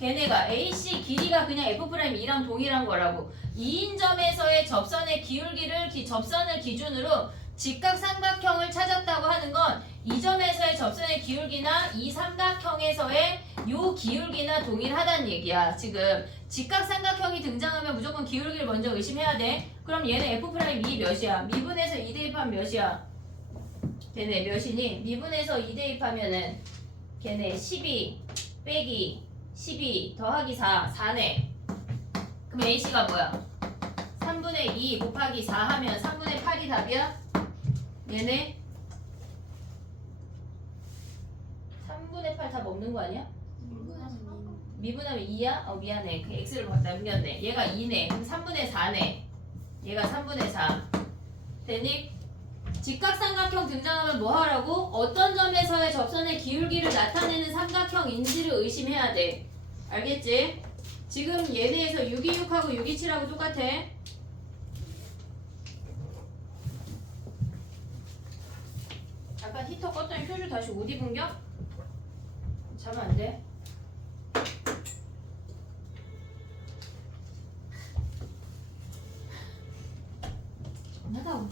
걔네가 AC 길이가 그냥 F'2랑 동일한 거라고. 2인점에서의 접선의 기울기를 접선을 기준으로 직각삼각형을 찾았다고 하는 건 이 점에서의 접선의 기울기나 이 삼각형에서의 요 기울기나 동일하다는 얘기야. 지금 직각삼각형이 등장하면 무조건 기울기를 먼저 의심해야 돼. 그럼 얘는 F'2 몇이야? 미분에서 2 대입하면 몇이야? 걔네 몇이니? 미분에서 2 대입하면은 걔네 12 빼기 12 더하기 4 4네. 그럼 AC가 뭐야? 3분의 2 곱하기 4 하면 3분의 8이 답이야? 얘네 3분의 8 답 없는 거 아니야? 미분하면 2야? 미안해. 그 x를 남겼네. 얘가 2네. 그럼 3분의 4네. 얘가 3분의 4. 되니? 직각삼각형 등장하면 뭐 하라고? 어떤 점에서의 접선의 기울기를 나타내는 삼각형인지를 의심해야 돼. 알겠지? 지금 얘네에서 626하고 627하고 똑같아. 잠깐 히터 껐더니 효주 다시 옷 입은겨? 자면 안 돼. 전화가 오네.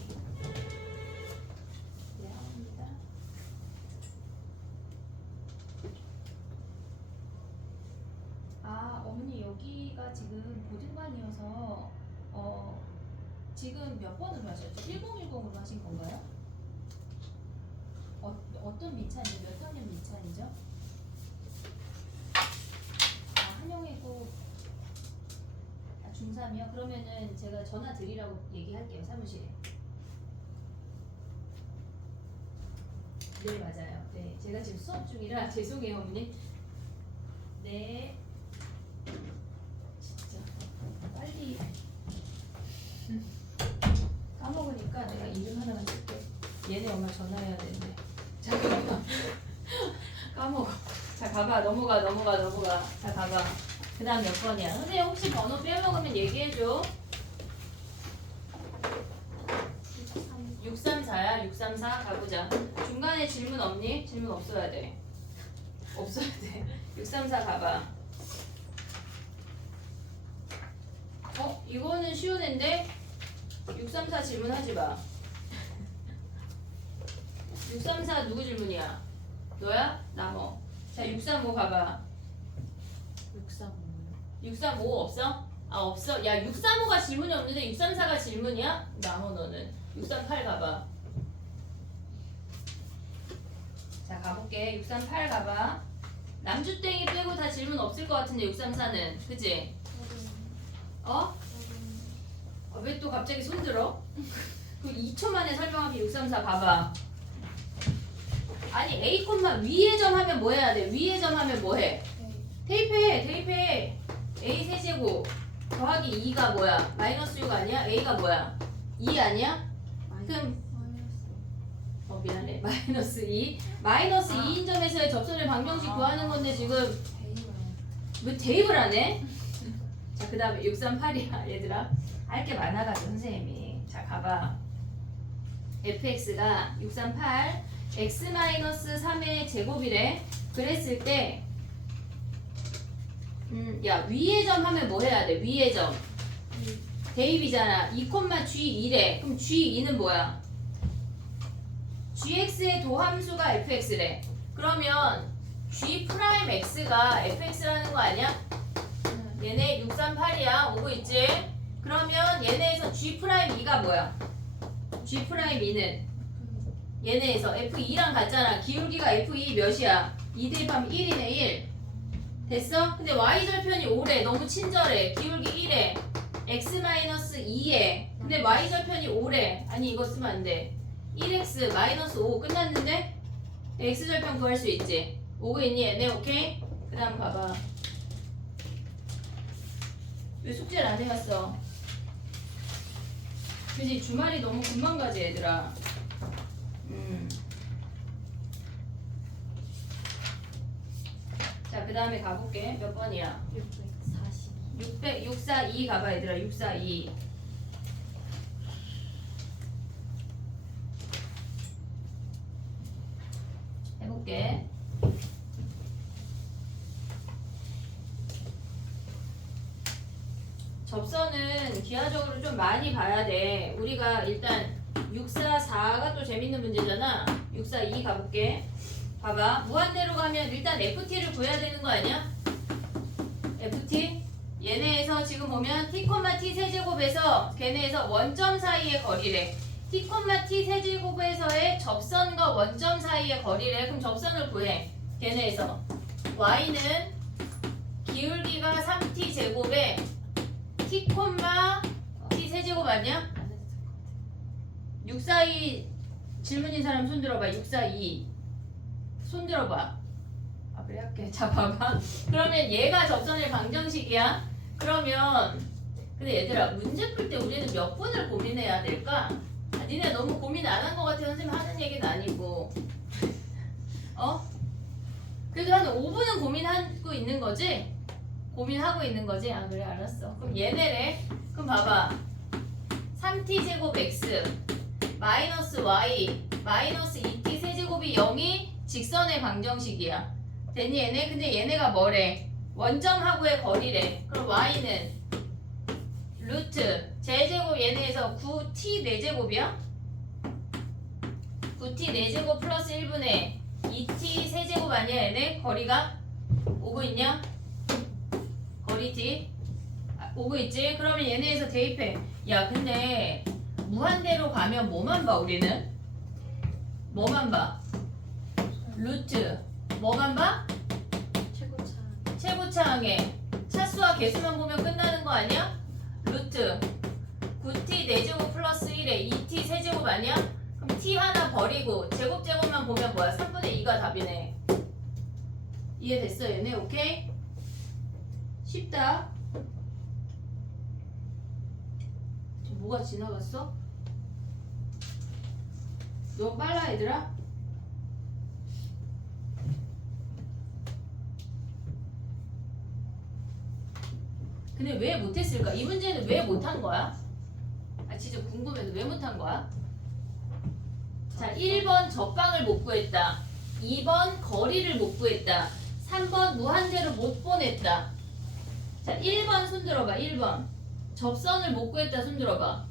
미안합니다. 아, 어머니 여기가 지금 보증관이어서 지금 몇 번으로 하셨죠? 1010으로 하신 건가요? 어떤 민찬이 몇 학년 민찬이죠? 아, 한영이고 중3이요? 그러면은 제가 전화 드리라고 얘기할게요, 사무실에. 네, 맞아요. 네, 제가 지금 수업 중이라 죄송해요, 어머니. 네. 진짜 빨리 까먹으니까 내가 이름 하나만 쓸게. 얘네 엄마 전화해야 되는데. 잠깐만. 까먹어. 자, 가봐. 넘어가. 자, 가봐. 그 다음 몇 번이야? 선생님 혹시 번호 빼먹으면 얘기해줘. 634야. 634 가보자. 중간에 질문 없니? 질문 없어야 돼. 없어야 돼. 634 가봐. 이거는 쉬운 앤데 634 질문하지 마. 634 누구 질문이야? 너야? 나머. 자, 635 가봐. 635 없어? 아, 없어? 야, 635가 질문이 없는데 634가 질문이야? 나머 너는. 638 가봐. 자, 가볼게. 638 가봐. 남주땡이 빼고 다 질문 없을 것 같은데 634는. 그치? 왜 또 갑자기 손들어? 그 2초 만에 설명하기 634 가봐. 아니 A 콤마 위에 점 하면 뭐 해야 돼? 위에 점 하면 뭐 해? 대입해. A 세제곱 더하기 2가 뭐야? 마이너스 6 아니야? A가 뭐야? 2 아니야? 그럼 미안해. 마이너스 2. 마이너스 2인 점에서의 접선의 방정식 구하는 건데 지금 왜 대입을 안 해? 자, 그 다음에 638이야 얘들아. 할 게 많아가지고 선생님이. 자, 가봐. fx가 638 x-3의 제곱이래. 그랬을 때 야, 위의 점 하면 뭐 해야 돼? 위의 점 대입이잖아. 2,g2래. 그럼 g2는 뭐야? gx의 도함수가 fx래. 그러면 g'x가 fx라는 거 아니야? 얘네 638이야. 오고 있지? 그러면 얘네에서 G'2가 뭐야? G'2는 얘네에서 F2랑 같잖아. 기울기가 F2 몇이야? 2 대입하면 1이네 1. 됐어? 근데 Y절편이 5래. 너무 친절해. 기울기 1에 X-2에 근데 Y절편이 5래. 아니 이거 쓰면 안 돼. 1X-5 끝났는데? X절편 구할 수 있지? 오고 있니 얘네? 오케이? 그 다음 봐봐. 왜 숙제를 안 해왔어? 그지? 주말이 너무 금방 가지 얘들아. 자, 그 다음에 가볼게. 몇 번이야? 642 가봐 얘들아. 642 해볼게. 접선은 기하적으로 좀 많이 봐야 돼. 우리가 일단 644가 또 재밌는 문제잖아. 642 가볼게. 봐봐. 무한대로 가면 일단 FT를 구해야 되는 거 아니야? FT? 얘네에서 지금 보면 t, t 세제곱에서 걔네에서 원점 사이의 거리래. t, t 세제곱에서의 접선과 원점 사이의 거리래. 그럼 접선을 구해. 걔네에서 y는 기울기가 3t 제곱에 t, t 세제곱 아니야? 안 해도 될것 642 질문인 사람 손 들어봐. 642 손 들어봐. 아 그래 할게. 자 봐봐. 그러면 얘가 접선의 방정식이야. 그러면 근데 얘들아 문제 풀 때 우리는 몇 분을 고민해야 될까? 아, 니네 너무 고민 안 한 것 같아. 선생님 하는 얘기는 아니고 어? 그래도 한 5분은 고민하고 있는 거지? 고민하고 있는 거지? 아 그래 알았어. 그럼 얘네래. 그럼 봐봐. 3t 제곱 x 마이너스 y 마이너스 2t 세제곱이 0이 직선의 방정식이야. 됐니 얘네? 근데 얘네가 뭐래? 원점하고의 거리래. 그럼 y는 루트 제제곱 얘네에서 9t 4제곱이야? 9t 4제곱 플러스 1분의 2t 세제곱 아니야 얘네? 거리가? 오고 있냐? 거리 t? 오고 있지? 그러면 얘네에서 대입해. 야 근데 무한대로 가면 뭐만 봐 우리는? 뭐만 봐? 루트 뭐만 봐? 같아. 최고차. 최고차항의 차수와 개수만 보면 끝나는 거 아니야? 루트 9t 4제곱 플러스 1에 2t 세제곱 아니야? 그럼 t 하나 버리고 제곱만 보면 뭐야? 3분의 2가 답이네. 이해됐어 얘네? 오케이? 쉽다. 지금 뭐가 지나갔어? 너무 빨라 얘들아? 근데 왜 못했을까? 이 문제는 왜 못한 거야? 아 진짜 궁금해서 왜 못한 거야? 자 1번 접방을 못 구했다. 2번 거리를 못 구했다. 3번 무한대로 못 보냈다. 자 1번 손 들어봐. 1번 접선을 못 구했다. 손 들어봐.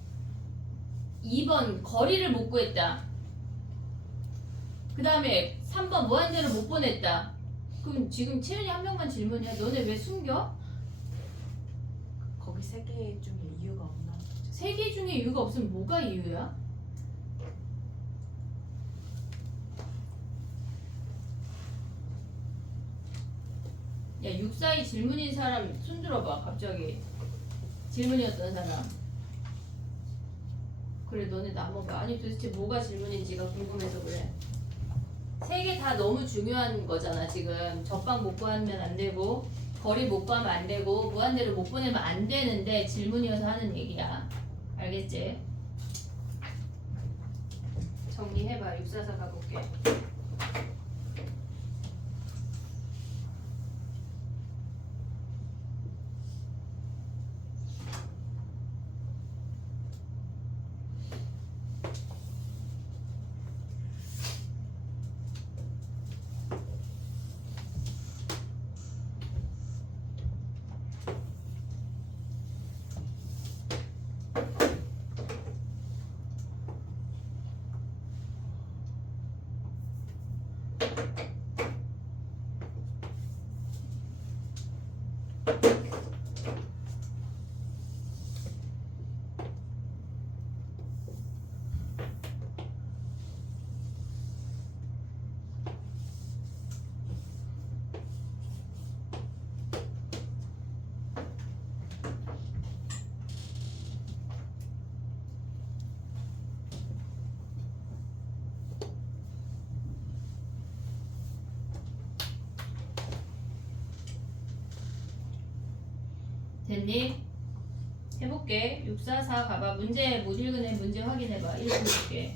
2번 거리를 못 구했다. 그 다음에 3번 무한대로 못 보냈다. 그럼 지금 채연이 한 명만 질문이야. 너네 왜 숨겨? 거기 세 개 중에 이유가 없나? 세 개 중에 이유가 없으면 뭐가 이유야? 야 642 질문인 사람 손 들어봐. 갑자기 질문이었던 사람. 그래 너네 나머가 아니 도대체 뭐가 질문인지가 궁금해서 그래. 세 개 다 너무 중요한 거잖아. 지금 접방 못 구하면 안 되고 거리 못 구하면 안 되고 무한대로 못 보내면 안 되는데 질문이어서 하는 얘기야. 알겠지? 정리해봐. 644 가볼게. 됐니? 해볼게. 644 가봐. 문제 못 읽은 애 문제 확인해봐. 읽어볼게.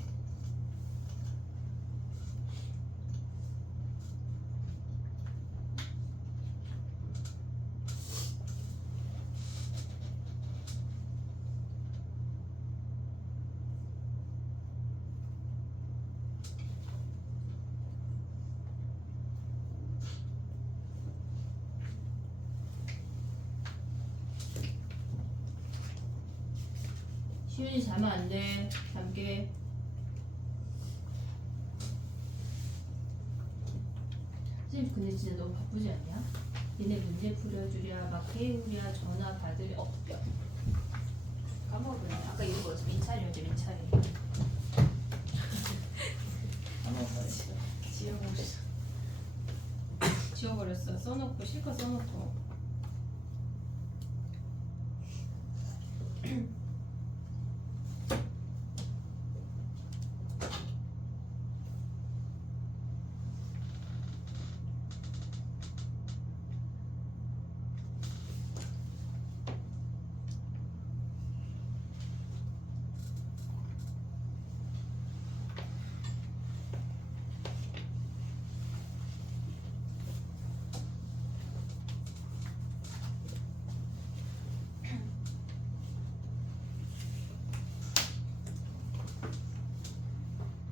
시윤이 자면 안 돼. 잠게. 선생님 근데 진짜 너무 바쁘지 않냐? 니네 문제 풀어주랴, 막 해우랴, 전화 받으랴. 야. 까먹었네. 아까 이거 뭐지? 민찬이었지, 민찬이. 까먹었어. 지어보시죠. 지워버렸어. 써놓고 실컷 써놓고.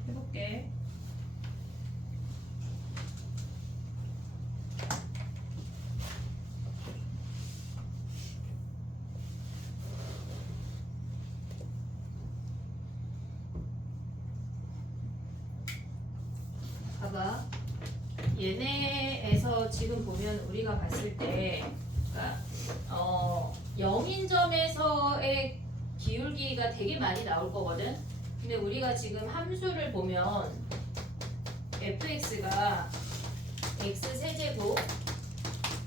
해볼게. 봐봐. 얘네에서 지금 보면 우리가 봤을 때, 그러니까 0인점에서의 기울기가 되게 많이 나올 거거든. 근데 우리가 지금 함수를 보면 fx가 x 세제곱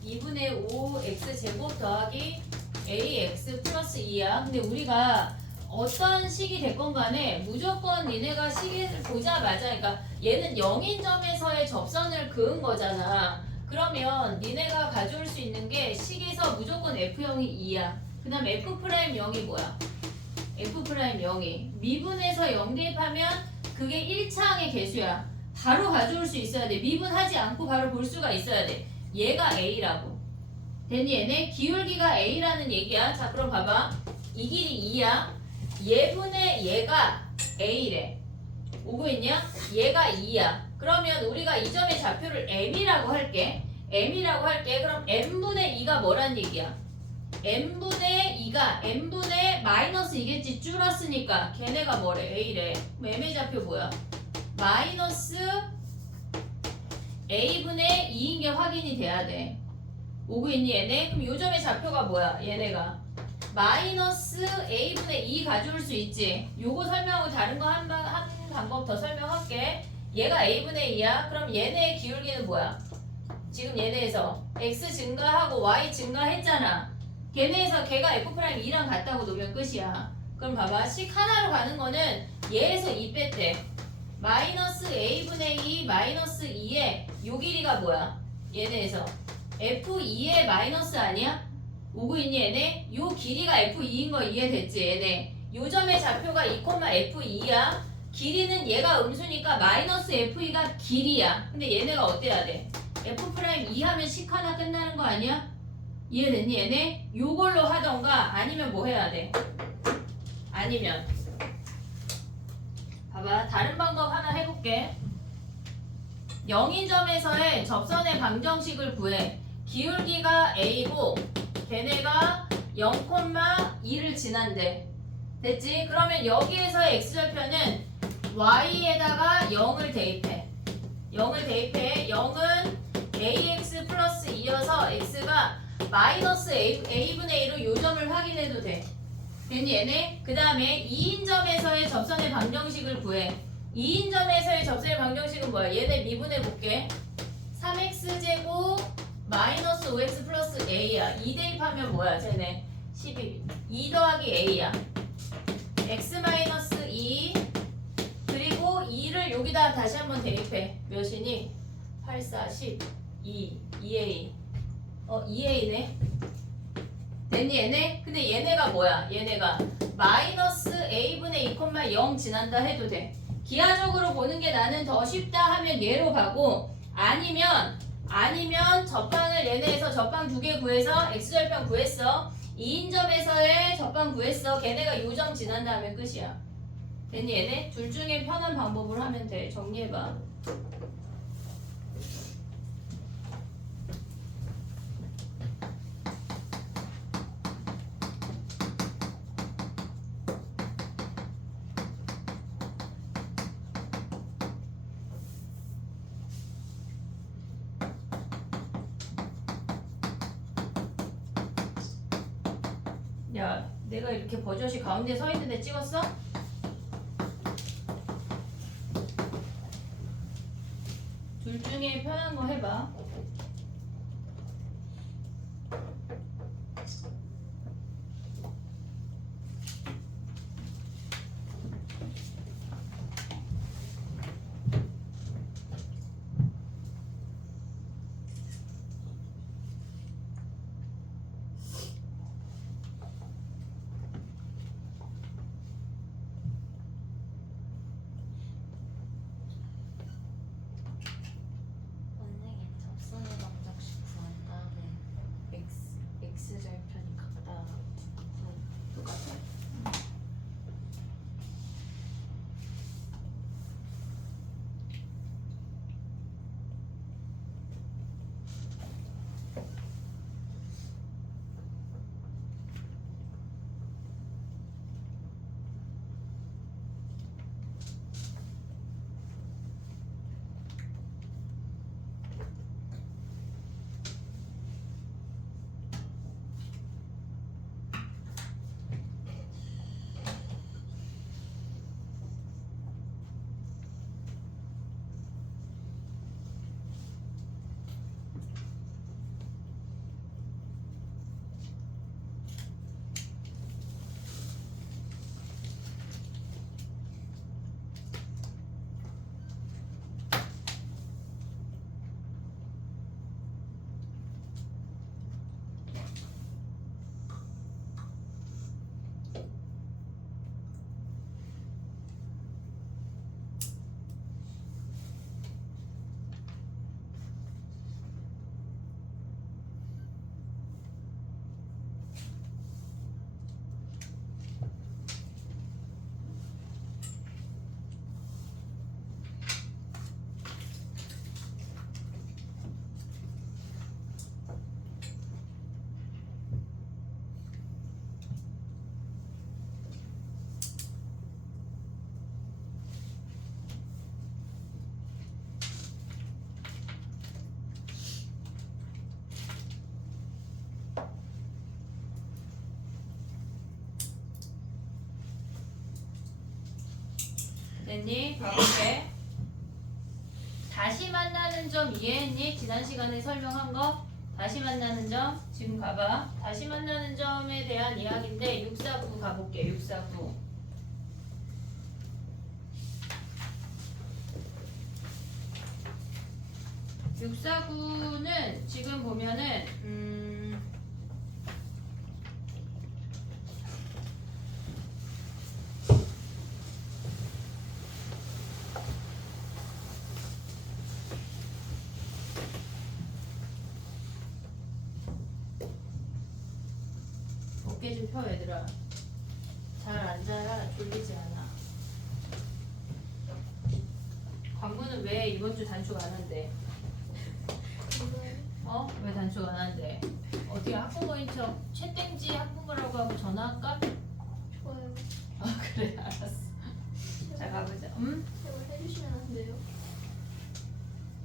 2분의 5 x 제곱 더하기 ax 플러스 2야. 근데 우리가 어떤 식이 됐건 간에 무조건 니네가 식을 보자마자, 그러니까 얘는 0인점에서의 접선을 그은 거잖아. 그러면 니네가 가져올 수 있는 게 식에서 무조건 f0이 2야. 그 다음 f'0이 뭐야? f'0이 미분에서 0 대입하면 그게 1차항의 개수야. 바로 가져올 수 있어야 돼. 미분하지 않고 바로 볼 수가 있어야 돼. 얘가 a라고. 됐니 얘네? 기울기가 a라는 얘기야. 자 그럼 봐봐. 이 길이 2야. 얘분의 얘가 a래. 오고 있냐? 얘가 2야. 그러면 우리가 이 점의 좌표를 m이라고 할게. m이라고 할게. 그럼 m분의 2가 뭐란 얘기야? m분의 2가 m분의 마이너스 2겠지. 줄었으니까 걔네가 뭐래? a래. 그럼 m의 좌표 뭐야? 마이너스 a분의 2인 게 확인이 돼야 돼. 오고 있니 얘네? 그럼 요 점의 좌표가 뭐야? 얘네가 마이너스 a분의 2 가져올 수 있지. 요거 설명하고 다른 거 한 방법 더 설명할게. 얘가 a분의 2야. 그럼 얘네의 기울기는 뭐야? 지금 얘네에서 x 증가하고 y 증가했잖아. 걔네에서 걔가 f'2랑 같다고 놓으면 끝이야. 그럼 봐봐. 식 하나로 가는 거는 얘에서 2 뺐대. 마이너스 a분의 2 마이너스 2의 요 길이가 뭐야? 얘네에서 f2의 마이너스 아니야? 오고 있니 얘네? 요 길이가 f2인 거 이해됐지 얘네? 요 점의 좌표가 2,f2야. 길이는 얘가 음수니까 마이너스 f2가 길이야. 근데 얘네가 어때야 돼? f'2 하면 식 하나 끝나는 거 아니야? 이해됐니 얘네? 요걸로 하던가 아니면 뭐 해야 돼? 아니면 봐봐. 다른 방법 하나 해볼게. 0인점에서의 접선의 방정식을 구해. 기울기가 a고 걔네가 0,2를 지난대. 됐지? 그러면 여기에서의 x좌표는 y에다가 0을 대입해. 0을 대입해. 0은 ax 플러스 2여서 x가 마이너스 a분의 1로 요 점을 확인해도 돼. 됐니 얘네? 그 다음에 2인점에서의 접선의 방정식을 구해. 2인점에서의 접선의 방정식은 뭐야? 얘네 미분해 볼게. 3x제곱 마이너스 5x 플러스 a야. 2 대입하면 뭐야 쟤네? 12. 2 더하기 a야. x 마이너스 2 그리고 2를 여기다 다시 한번 대입해. 몇이니? 8, 4, 10 2a 2a네. 됐니 얘네? 근데 얘네가 뭐야? 얘네가 마이너스 a분의 2,0 지난다 해도 돼. 기하적으로 보는 게 나는 더 쉽다 하면 얘로 가고, 아니면 접방을 얘네에서 접방 2개 구해서 x절편 구했어. 2인점에서의 접방 구했어. 걔네가 요 점 지난다 하면 끝이야. 됐니 얘네? 둘 중에 편한 방법으로 하면 돼. 정리해봐. 야, 내가 이렇게 버젓이 가운데 서 있는데 찍었어? 둘 중에 편한 거 해봐. 선생님 접선의 방정식 구한 다음에 x절편이 같다. 똑같아. 됐니? 봐볼게. 다시 만나는 점 이해했니? 지난 시간에 설명한 거? 다시 만나는 점? 지금 가봐. 다시 만나는 점에 대한 이야기인데 649 가볼게. 649. 육사구는 지금 보면은 어깨 좀 펴 얘들아. 잘 앉아야 졸리지 않아. 광고는 왜 이번 주 단축 안 한대? 어? 왜 단축 안 한대? 어떻게 학부모인 척 채땡지 학부모라고 하고 전화할까? 좋아요. 아 그래 알았어. 자 가보자. 제발 해주시면 안 돼요?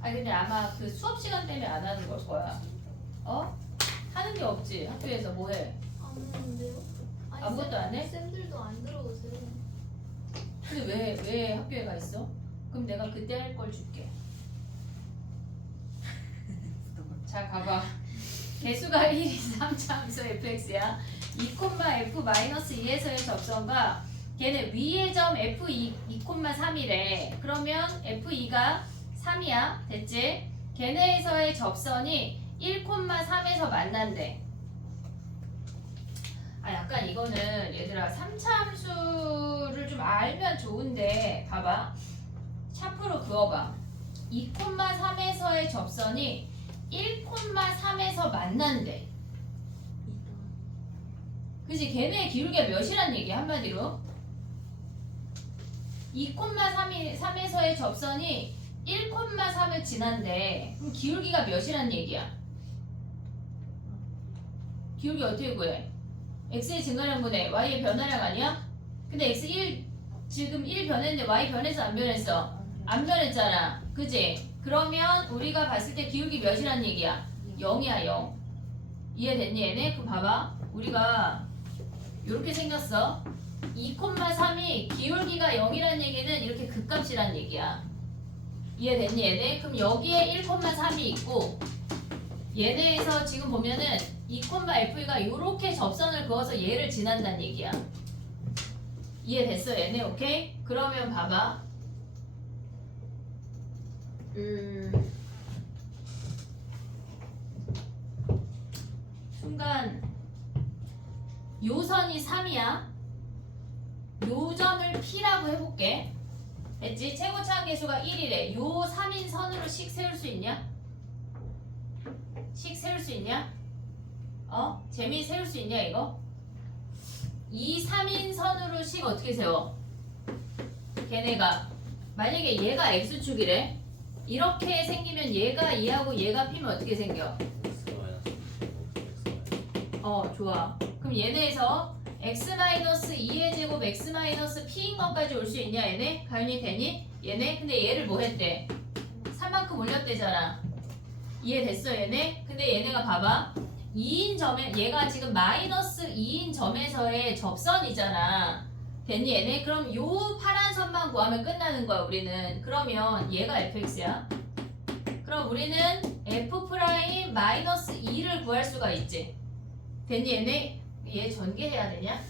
아니 근데 아마 그 수업 시간 때문에 안 하는 걸 거야. 어? 하는 게 없지. 학교에서 뭐 해? 안 하는데요? 아니, 아무것도 안 해? 쌤들도 안 들어오세요. 근데 왜 학교에 가 있어? 그럼 내가 그때 할 걸 줄게. 자 가봐. 개수가 1, 2, 3 참수 fx야. 2,f-2에서의 접선과 걔네 위의 점 f2, 2,3이래. 그러면 f2가 3이야. 됐지? 걔네에서의 접선이 1,3에서 만난대. 아 약간 이거는 얘들아 3차함수를 좀 알면 좋은데 봐봐. 샤프로 그어봐. 2,3에서의 접선이 1,3에서 만난대. 그치? 걔네의 기울기가 몇이란 얘기야 한마디로? 2,3에서의 접선이 1,3을 지난대. 그럼 기울기가 몇이란 얘기야? 기울기 어떻게 구해? x의 증가량분의 y의 변화량 아니야? 근데 x1 지금 1 변했는데 y 변했어 안 변했어? 안 변했잖아. 그지? 그러면 우리가 봤을 때 기울기 몇이란 얘기야? 0이야 0. 이해됐니 얘네? 그럼 봐봐. 우리가 이렇게 생겼어. 2,3이 기울기가 0이란 얘기는 이렇게 극값이란 얘기야. 이해됐니 얘네? 그럼 여기에 1,3이 있고 얘네에서 지금 보면은 2,FE가 이렇게 접선을 그어서 얘를 지난다는 얘기야. 이해됐어 얘네? 오케이? 그러면 봐봐. 순간 요 선이 3이야. 요 점을 P라고 해볼게. 됐지? 최고차항 계수가 1이래. 요 3인 선으로 식 세울 수 있냐? 식 세울 수 있냐? 재미 세울 수 있냐 이거? 이 3인 선으로 식 어떻게 세워? 걔네가 만약에 얘가 X축이래. 이렇게 생기면 얘가 2하고 얘가 P면 어떻게 생겨? 좋아. 그럼 얘네에서 x-2의 제곱 x-p인 것까지 올 수 있냐 얘네? 가윤이 되니? 얘네? 근데 얘를 뭐 했대? 3만큼 올렸대잖아. 이해됐어 얘네? 근데 얘네가 봐봐. 2인 점에 얘가 지금 마이너스 2인 점에서의 접선이잖아. 됐니 얘네? 그럼 요 파란 선만 구하면 끝나는 거야 우리는. 그러면 얘가 fx야. 그럼 우리는 f'-2를 구할 수가 있지. 됐니 얘네? 얘 전개해야 되냐?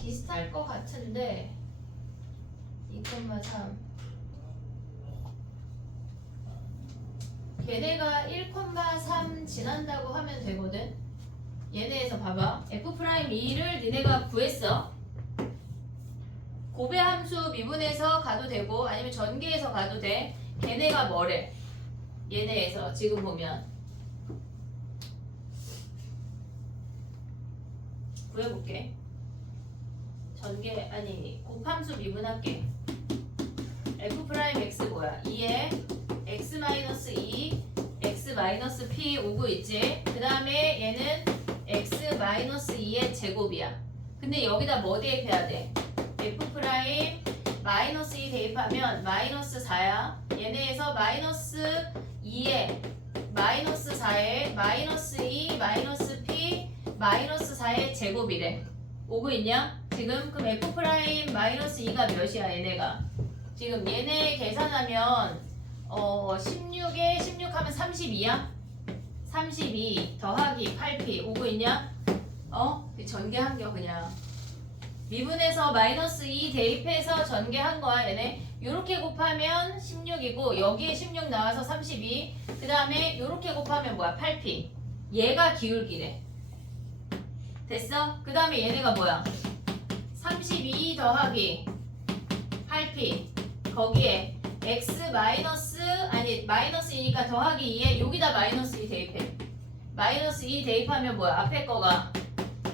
비슷할 것 같은데 2,3 걔네가 1,3 지난다고 하면 되거든. 얘네에서 봐봐. f'2를 니네가 구했어. 고배 함수 미분해서 가도 되고 아니면 전개해서 가도 돼. 걔네가 뭐래? 얘네에서 지금 보면 구해볼게. 전개 아니 곱함수 미분할게. f'(x) 뭐야? 2에 x-2 x-p 오고 있지. 그 다음에 얘는 x-2의 제곱이야. 근데 여기다 뭐 대입해야 돼? f'-2 대입하면 -4야. 얘네에서 -2에 -4에 -2 -p -4의 제곱이래. 오고 있냐? 지금 그럼 f'-2가 몇이야 얘네가? 지금 얘네 계산하면 16에 16 하면 32야? 32 더하기 8p 오고 있냐? 전개한 거 그냥 미분해서 -2 대입해서 전개한 거야 얘네. 요렇게 곱하면 16이고 여기에 16 나와서 32. 그 다음에 요렇게 곱하면 뭐야? 8p. 얘가 기울기래. 됐어? 그 다음에 얘네가 뭐야? 32 더하기 8p 거기에 x 마이너스이니까 더하기 2에 여기다 -2 대입해. -2 대입하면 뭐야? 앞에 거가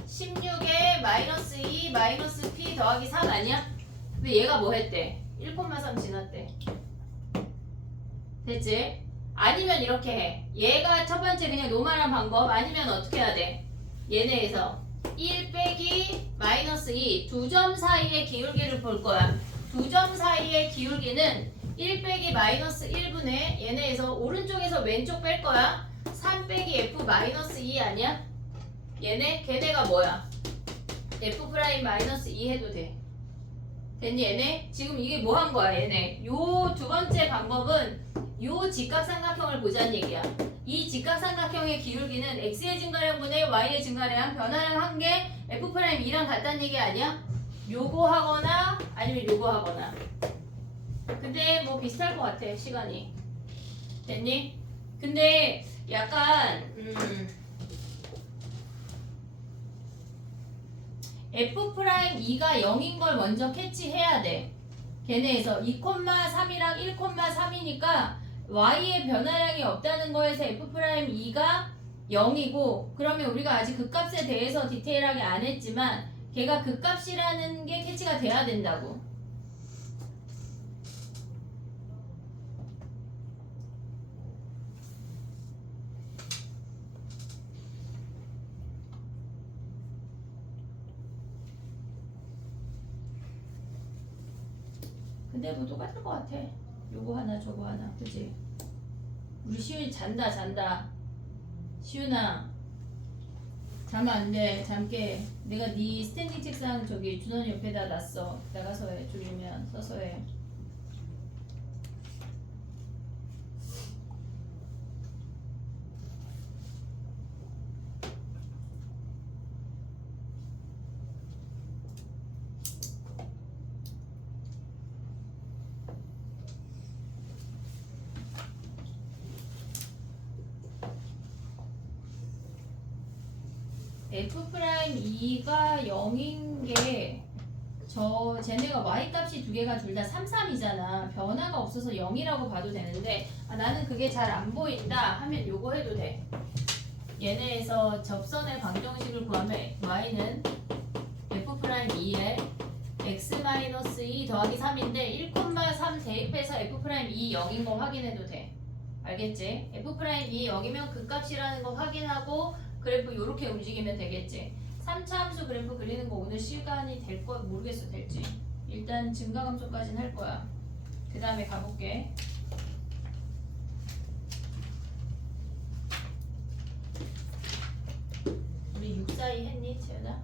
16에 -2 -p 더하기 3 아니야? 근데 얘가 뭐 했대? 1,3 지났대. 됐지? 아니면 이렇게 해. 얘가 첫 번째 그냥 노멀한 방법. 아니면 어떻게 해야 돼? 얘네에서 1 빼기 -2 두 점 사이의 기울기를 볼 거야. 두 점 사이의 기울기는 1 빼기 -1분의 얘네에서 오른쪽에서 왼쪽 뺄 거야. 3 빼기 f-2 아니야? 얘네? 걔네가 뭐야? f'-2 해도 돼. 됐니 얘네? 지금 이게 뭐 한 거야 얘네? 요 두 번째 방법은 요 직각삼각형을 보자는 얘기야. 이 직각삼각형의 기울기는 x의 증가량분의 y의 증가량 변화량 한 개 f'2랑 같다는 얘기 아니야? 요거 하거나 아니면 요거 하거나. 근데 뭐 비슷할 것 같아 시간이. 됐니? 근데 약간 f'2가 0인 걸 먼저 캐치해야 돼. 걔네에서 2,3이랑 1,3이니까 y의 변화량이 없다는 거에서 f'2가 0이고 그러면 우리가 아직 그 값에 대해서 디테일하게 안 했지만 걔가 그 값이라는 게 캐치가 돼야 된다고. 근데 뭐 똑같을 것 같아. 요거 하나 저거 하나 그치? 우리 시윤이 잔다. 시윤아 자면 안돼. 잠게. 내가 네 스탠딩 책상 저기 준원이 옆에다 놨어. 나가서 해. 졸리면 서서 해. F'2가 0인 게 쟤네가 y값이 두 개가 둘 다 3, 3이잖아. 변화가 없어서 0이라고 봐도 되는데 나는 그게 잘 안 보인다 하면 요거 해도 돼. 얘네에서 접선의 방정식을 구하면 y는 F'2에 x-2 더하기 3인데 1,3 대입해서 F'2 0인 거 확인해도 돼. 알겠지? F'2 0이면 그 값이라는 거 확인하고 그래프 요렇게 움직이면 되겠지. 3차 함수 그래프 그리는 거 오늘 시간이 될 거 모르겠어. 될지. 일단 증가함수까지는 할 거야. 그 다음에 가볼게. 우리 642 했니? 채연아?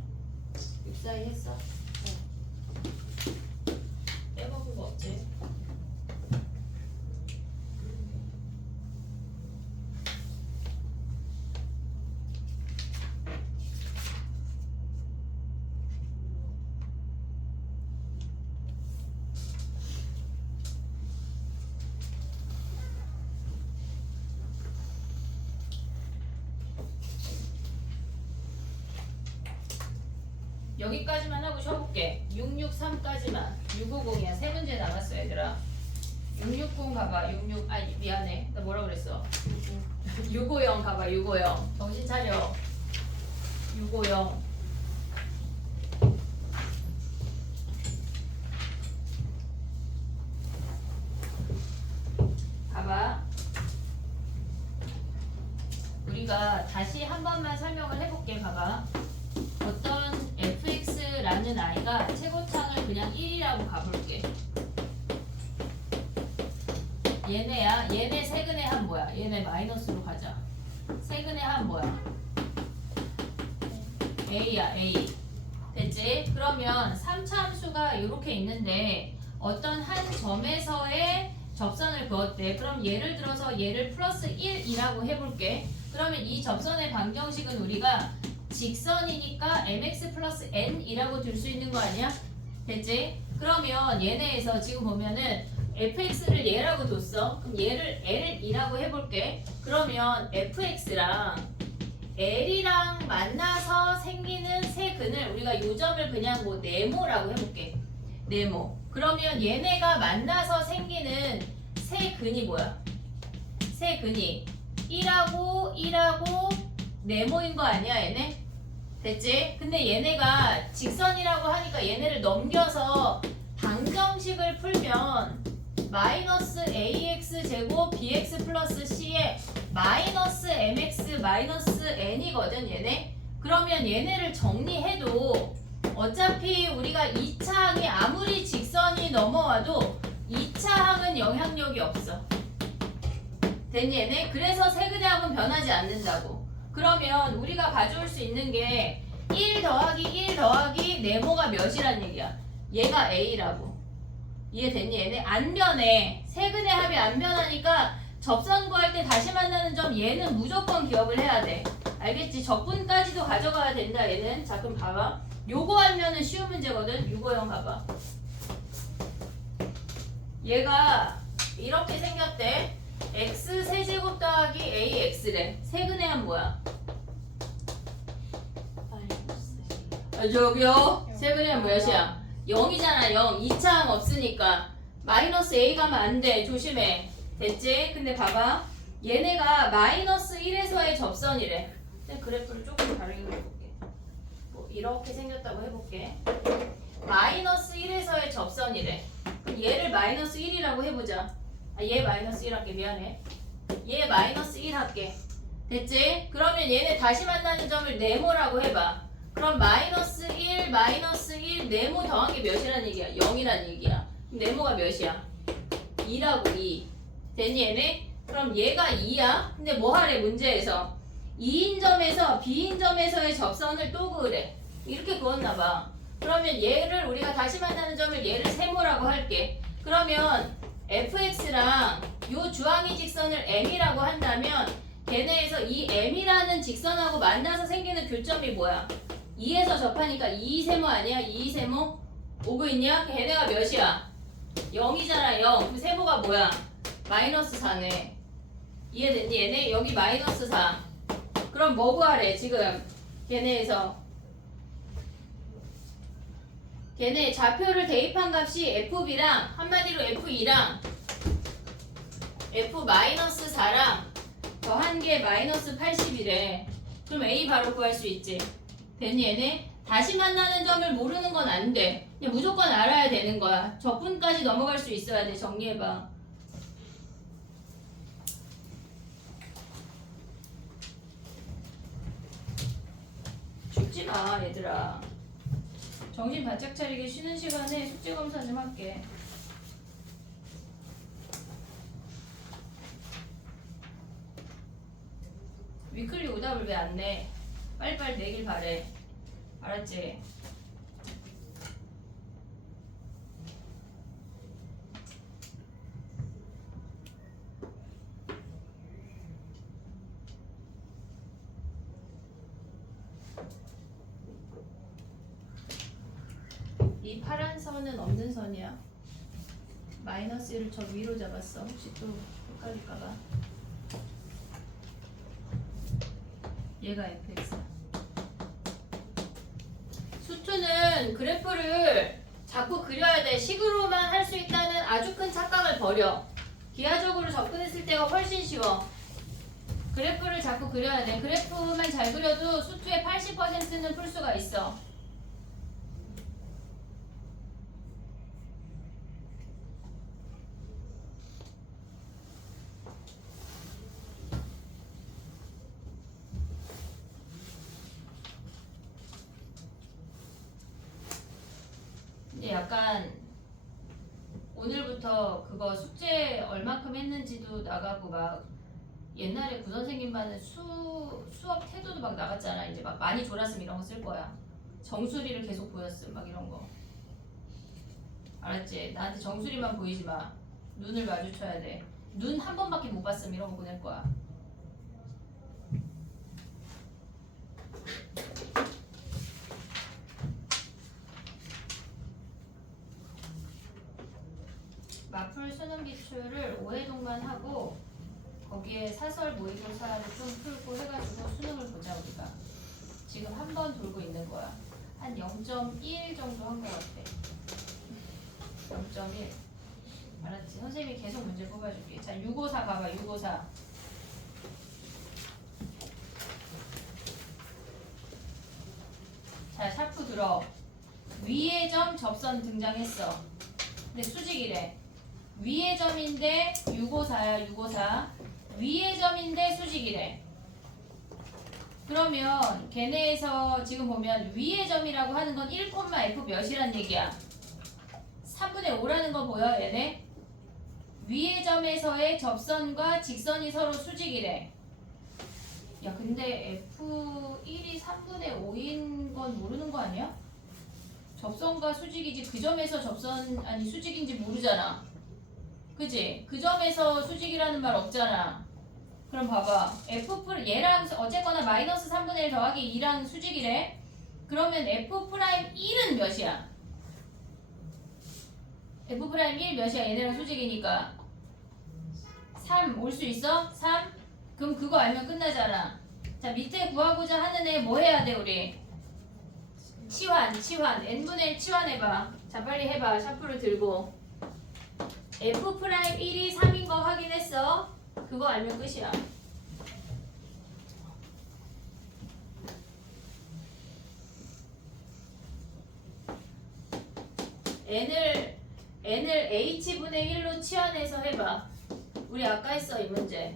642 했어? 빼먹은 거 없지? 여기까지만 하고 쉬어볼게. 663까지만. 650이야. 세 문제 남았어 얘들아. 660 가봐. 66 아니 미안해. 나 뭐라 그랬어? 650 가봐. 650 정신 차려. 650 봐봐. 우리가 다시 한 번만 설명을 해볼게. 봐봐. 어떤 fx라는 아이가 최고창을 그냥 1이라고 가볼게. 얘네야. 얘네 세근의 한 뭐야? 얘네 마이너스로 가자. 세근의 한 뭐야? a야. a. 됐지? 그러면 3차 함수가 이렇게 있는데 어떤 한 점에서의 접선을 그었대. 그럼 예를 들어서 얘를 플러스 1이라고 해볼게. 그러면 이 접선의 방정식은 우리가 직선이니까 mx 플러스 n이라고 둘 수 있는 거 아니야? 됐지? 그러면 얘네에서 지금 보면은 fx를 얘라고 뒀어. 그럼 얘를 l이라고 해볼게. 그러면 fx랑 l이랑 만나서 생기는 세 근을 우리가 요 점을 그냥 뭐 네모라고 해볼게. 네모. 그러면 얘네가 만나서 생기는 세 근이 뭐야? 세 근이 1하고 네모인 거 아니야 얘네? 됐지? 근데 얘네가 직선이라고 하니까 얘네를 넘겨서 방정식을 풀면 마이너스 ax 제곱 bx 플러스 c에 마이너스 mx 마이너스 n이거든 얘네? 그러면 얘네를 정리해도 어차피 우리가 2차 항이 아무리 직선이 넘어와도 2차 항은 영향력이 없어. 됐니 얘네? 그래서 세근의 합은 변하지 않는다고. 그러면 우리가 가져올 수 있는 게 1 더하기 1 더하기 네모가 몇이란 얘기야? 얘가 a라고. 이해됐니 얘네? 안 변해. 세근의 합이 안 변하니까 접선 구할 때 다시 만나는 점 얘는 무조건 기억을 해야 돼. 알겠지? 적분까지도 가져가야 된다 얘는. 자 그럼 봐봐. 요거 하면은 쉬운 문제거든. 650 봐봐. 얘가 이렇게 생겼대. x 세제곱 더하기 ax래. 세근의 합 뭐야? 저기요. 세근의 합 몇이야? 0이잖아. 0. 2차 항 없으니까 마이너스 a 가면 안 돼. 조심해. 됐지? 근데 봐봐. 얘네가 마이너스 1에서의 접선이래. 그래프를 조금 다르게 해볼게. 뭐 이렇게 생겼다고 해볼게. 마이너스 1에서의 접선이래. 그럼 얘를 마이너스 1이라고 해보자. 얘 마이너스 1 할게. 미안해. 얘 마이너스 1 할게. 됐지? 그러면 얘네 다시 만나는 점을 네모라고 해봐. 그럼 마이너스 1, 마이너스 1, 네모 더한 게 몇이란 얘기야? 0이란 얘기야. 그럼 네모가 몇이야? 2라고 2. 됐니 얘네? 그럼 얘가 2야? 근데 뭐 하래 문제에서? E인점에서 B인점에서의 접선을 또 그으래. 이렇게 그었나 봐. 그러면 얘를 우리가 다시 만나는 점을 얘를 세모라고 할게. 그러면 fx랑 요 주황이 직선을 m이라고 한다면 걔네에서 이 m이라는 직선하고 만나서 생기는 교점이 뭐야? 2에서 접하니까 2세모 아니야? 2세모? 오고 있냐? 걔네가 몇이야? 0이잖아 0. 그 세모가 뭐야? 마이너스 4네. 이해됐니? 얘네 여기 마이너스 4. 그럼 뭐 구하래 지금 걔네에서 걔네 좌표를 대입한 값이 FB랑 한마디로 F2랑 F-4랑 더한 게 마이너스 80이래. 그럼 A 바로 구할 수 있지. 됐니 얘네? 다시 만나는 점을 모르는 건 안 돼. 그냥 무조건 알아야 되는 거야. 적분까지 넘어갈 수 있어야 돼. 정리해봐. 죽지 마 얘들아. 정신 바짝 차리게 쉬는 시간에 숙제 검사 좀 할게. 위클리 오답을 왜 안 내? 빨리빨리 내길 바래. 알았지? 이 파란 선은 없는 선이야. 마이너스 1을 저 위로 잡았어. 혹시 또 헷갈릴까봐. 얘가 fx야. 수투는 그래프를 자꾸 그려야 돼. 식으로만 할 수 있다는 아주 큰 착각을 버려. 기하적으로 접근했을 때가 훨씬 쉬워. 그래프를 자꾸 그려야 돼. 그래프만 잘 그려도 수투의 80%는 풀 수가 있어. 이제 약간 오늘부터 그거 숙제 얼마큼 했는지도 나가고 막 옛날에 구선생님 반은 수업 태도도 막 나갔잖아. 이제 막 많이 졸았음 이런 거 쓸 거야. 정수리를 계속 보였음 막 이런 거. 알았지? 나한테 정수리만 보이지 마. 눈을 마주쳐야 돼. 눈 한 번밖에 못 봤음 이런 거 보낼 거야. 마풀 수능 기출을 5회 동안 하고 거기에 사설 모의고사를 좀 풀고 해가지고 수능을 보자 우리가. 지금 한 번 돌고 있는 거야. 한 0.1 정도 한 것 같아. 0.1. 알았지? 선생님이 계속 문제 뽑아줄게. 자, 654 가봐. 654. 자, 샤프 들어. 위의 점 접선 등장했어. 근데 수직이래. 위의 점인데 654야 654. 위의 점인데 수직이래. 그러면 걔네에서 지금 보면 위의 점이라고 하는 건 1,f 몇이란 얘기야? 3분의 5라는 거 보여 얘네? 위의 점에서의 접선과 직선이 서로 수직이래. 야 근데 F1이 3분의 5인 건 모르는 거 아니야? 접선과 수직이지 그 점에서 접선 아니 수직인지 모르잖아. 그지? 그 점에서 수직이라는 말 없잖아. 그럼 봐봐. 얘랑 어쨌거나 마이너스 3분의 1 더하기 2랑 수직이래. 그러면 F'1은 몇이야? F'1 몇이야? 얘네랑 수직이니까 3 올 수 있어? 3? 그럼 그거 알면 끝나잖아. 자 밑에 구하고자 하는 애 뭐 해야 돼 우리? 치환 n분의 1 치환해봐. 자 빨리 해봐. 샤프를 들고 F'1이 3인 거 확인했어? 그거 알면 끝이야. n을 h분의 1로 치환해서 해봐. 우리 아까 했어 이 문제.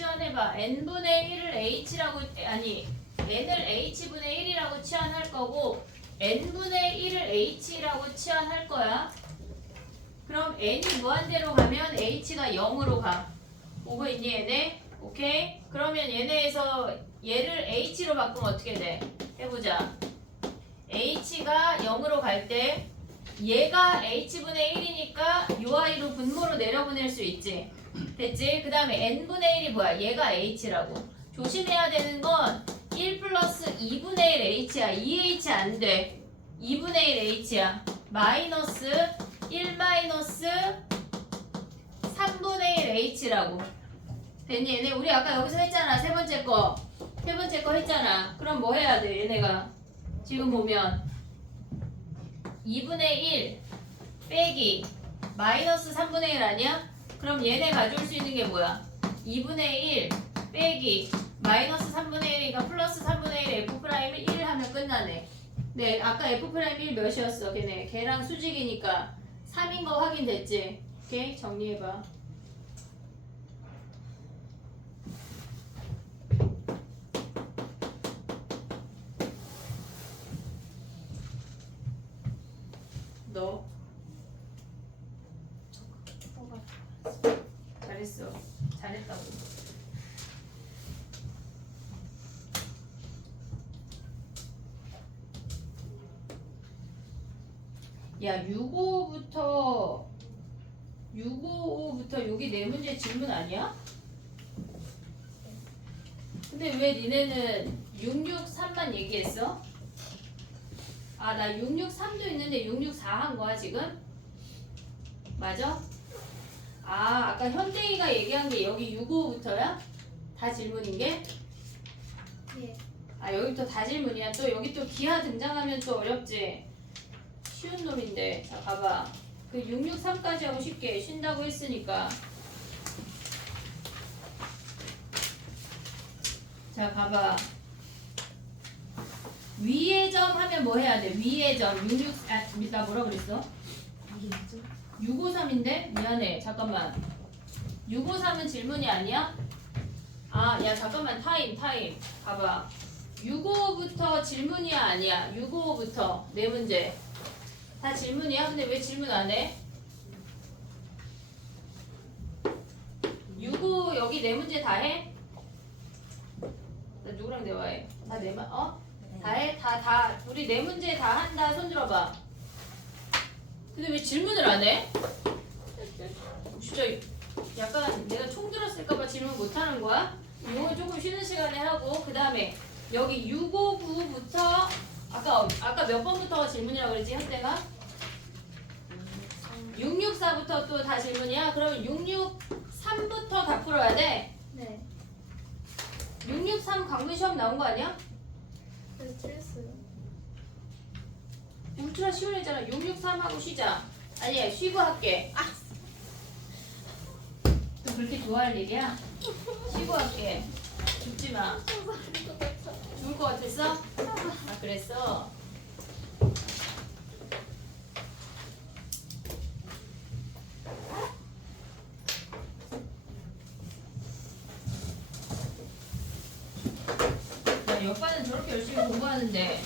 치환해봐. n분의 1을 h라고 아니 n을 h분의 1이라고 치환할 거고 n분의 1을 h라고 치환할 거야. 그럼 n이 무한대로 가면 h가 0으로 가. 오고 있니 얘네? 오케이? 그러면 얘네에서 얘를 h로 바꾸면 어떻게 돼? 해보자. h가 0으로 갈 때 얘가 h분의 1이니까 요 아이로 분모로 내려보낼 수 있지. 됐지? 그 다음에 n분의 1이 뭐야? 얘가 h라고. 조심해야 되는 건 1 플러스 2분의 1 h야. 2h 안 돼. 2분의 1 h야. 마이너스 1 마이너스 3분의 1 h라고. 됐니? 얘네 우리 아까 여기서 했잖아. 세 번째 거 했잖아. 그럼 뭐 해야 돼? 얘네가 지금 보면 2분의 1 빼기 마이너스 3분의 1 아니야? 그럼 얘네 가져올 수 있는 게 뭐야? 2분의 1 빼기 마이너스 3분의 1이니까 플러스 3분의 1 F'을 1 하면 끝나네. 네, 아까 F'1 몇이었어? 걔랑 수직이니까 3인 거 확인됐지? 오케이? 정리해봐. 너 잘했어. 잘했다고. 야, 655부터 여기 네 문제 질문 아니야? 근데 왜 니네는 663만 얘기했어? 아, 나 663도 있는데 664 한 거야, 지금? 맞아? 아, 아까 현대이가 얘기한 게 여기 655부터야? 다 질문인 게? 예. 아, 여기부터 다 질문이야. 또 여기 또 기하 등장하면 또 어렵지? 쉬운 놈인데. 자, 봐봐. 그 663까지 하고 쉽게 쉰다고 했으니까. 자, 봐봐. 위의 점 하면 뭐 해야 돼? 위의 점. 나 뭐라 그랬어? 653인데? 미안해. 잠깐만. 653은 질문이 아니야? 아, 야, 잠깐만. 타임. 봐봐. 655부터 질문이야, 아니야? 655부터. 네 문제. 다 질문이야? 근데 왜 질문 안 해? 655 여기 네 문제 다 해? 나 누구랑 대화해? 다 네 말, 다 해? 다. 우리 네 문제 다 한다. 손 들어봐. 근데 왜 질문을 안 해? 진짜 약간 내가 총 들었을까봐 질문 못 하는 거야? 이거 조금 쉬는 시간에 하고 그 다음에 여기 659부터 아까 몇 번부터가 질문이라고 그랬지 현대가? 664부터 또 다 질문이야? 그러면 663부터 다 풀어야 돼? 네. 663 강문 시험 나온 거 아니야? 그래서 틀렸어요. 울트라 쉬운 애잖아. 663 하고 쉬자. 아니 쉬고 할게. 또 그렇게 좋아할 일이야? 쉬고 할게. 죽지 마. 죽을 것 같았어? 아 그랬어? 야 옆반은 저렇게 열심히 공부하는데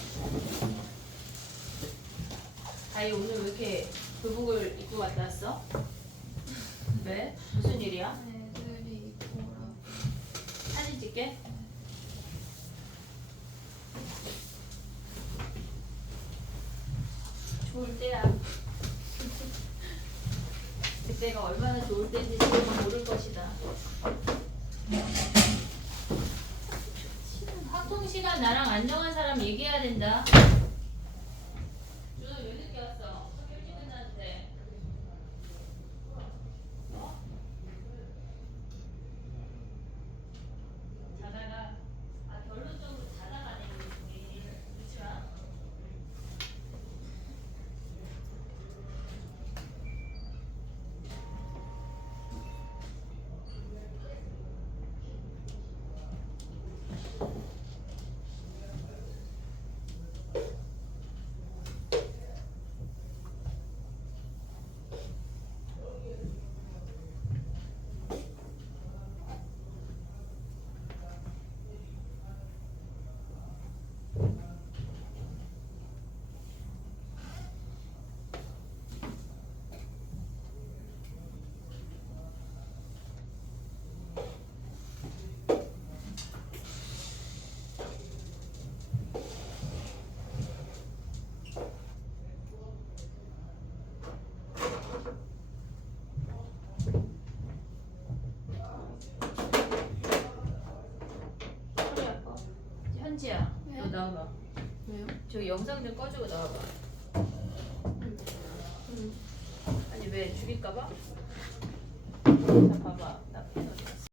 아이 오늘 왜 이렇게 교복을 입고 갔다 왔어? 왜? 무슨 일이야? 애들이 뭐라. 사진 찍게? 좋을 때야. 그때가 얼마나 좋을 때인지 지금은 모를 것이다. 확통 시간 나랑 안정한 사람 얘기해야 된다. 준호 왜 늦게 왔어? 일찍 끝났는데. 자다가 결론적으로 자다가 내는 그렇지 마. 나와봐. 왜요? 저기 영상 좀 꺼주고 나와봐. 아니 왜 죽일까봐? 자 봐봐. 나 펜 어디 갔어?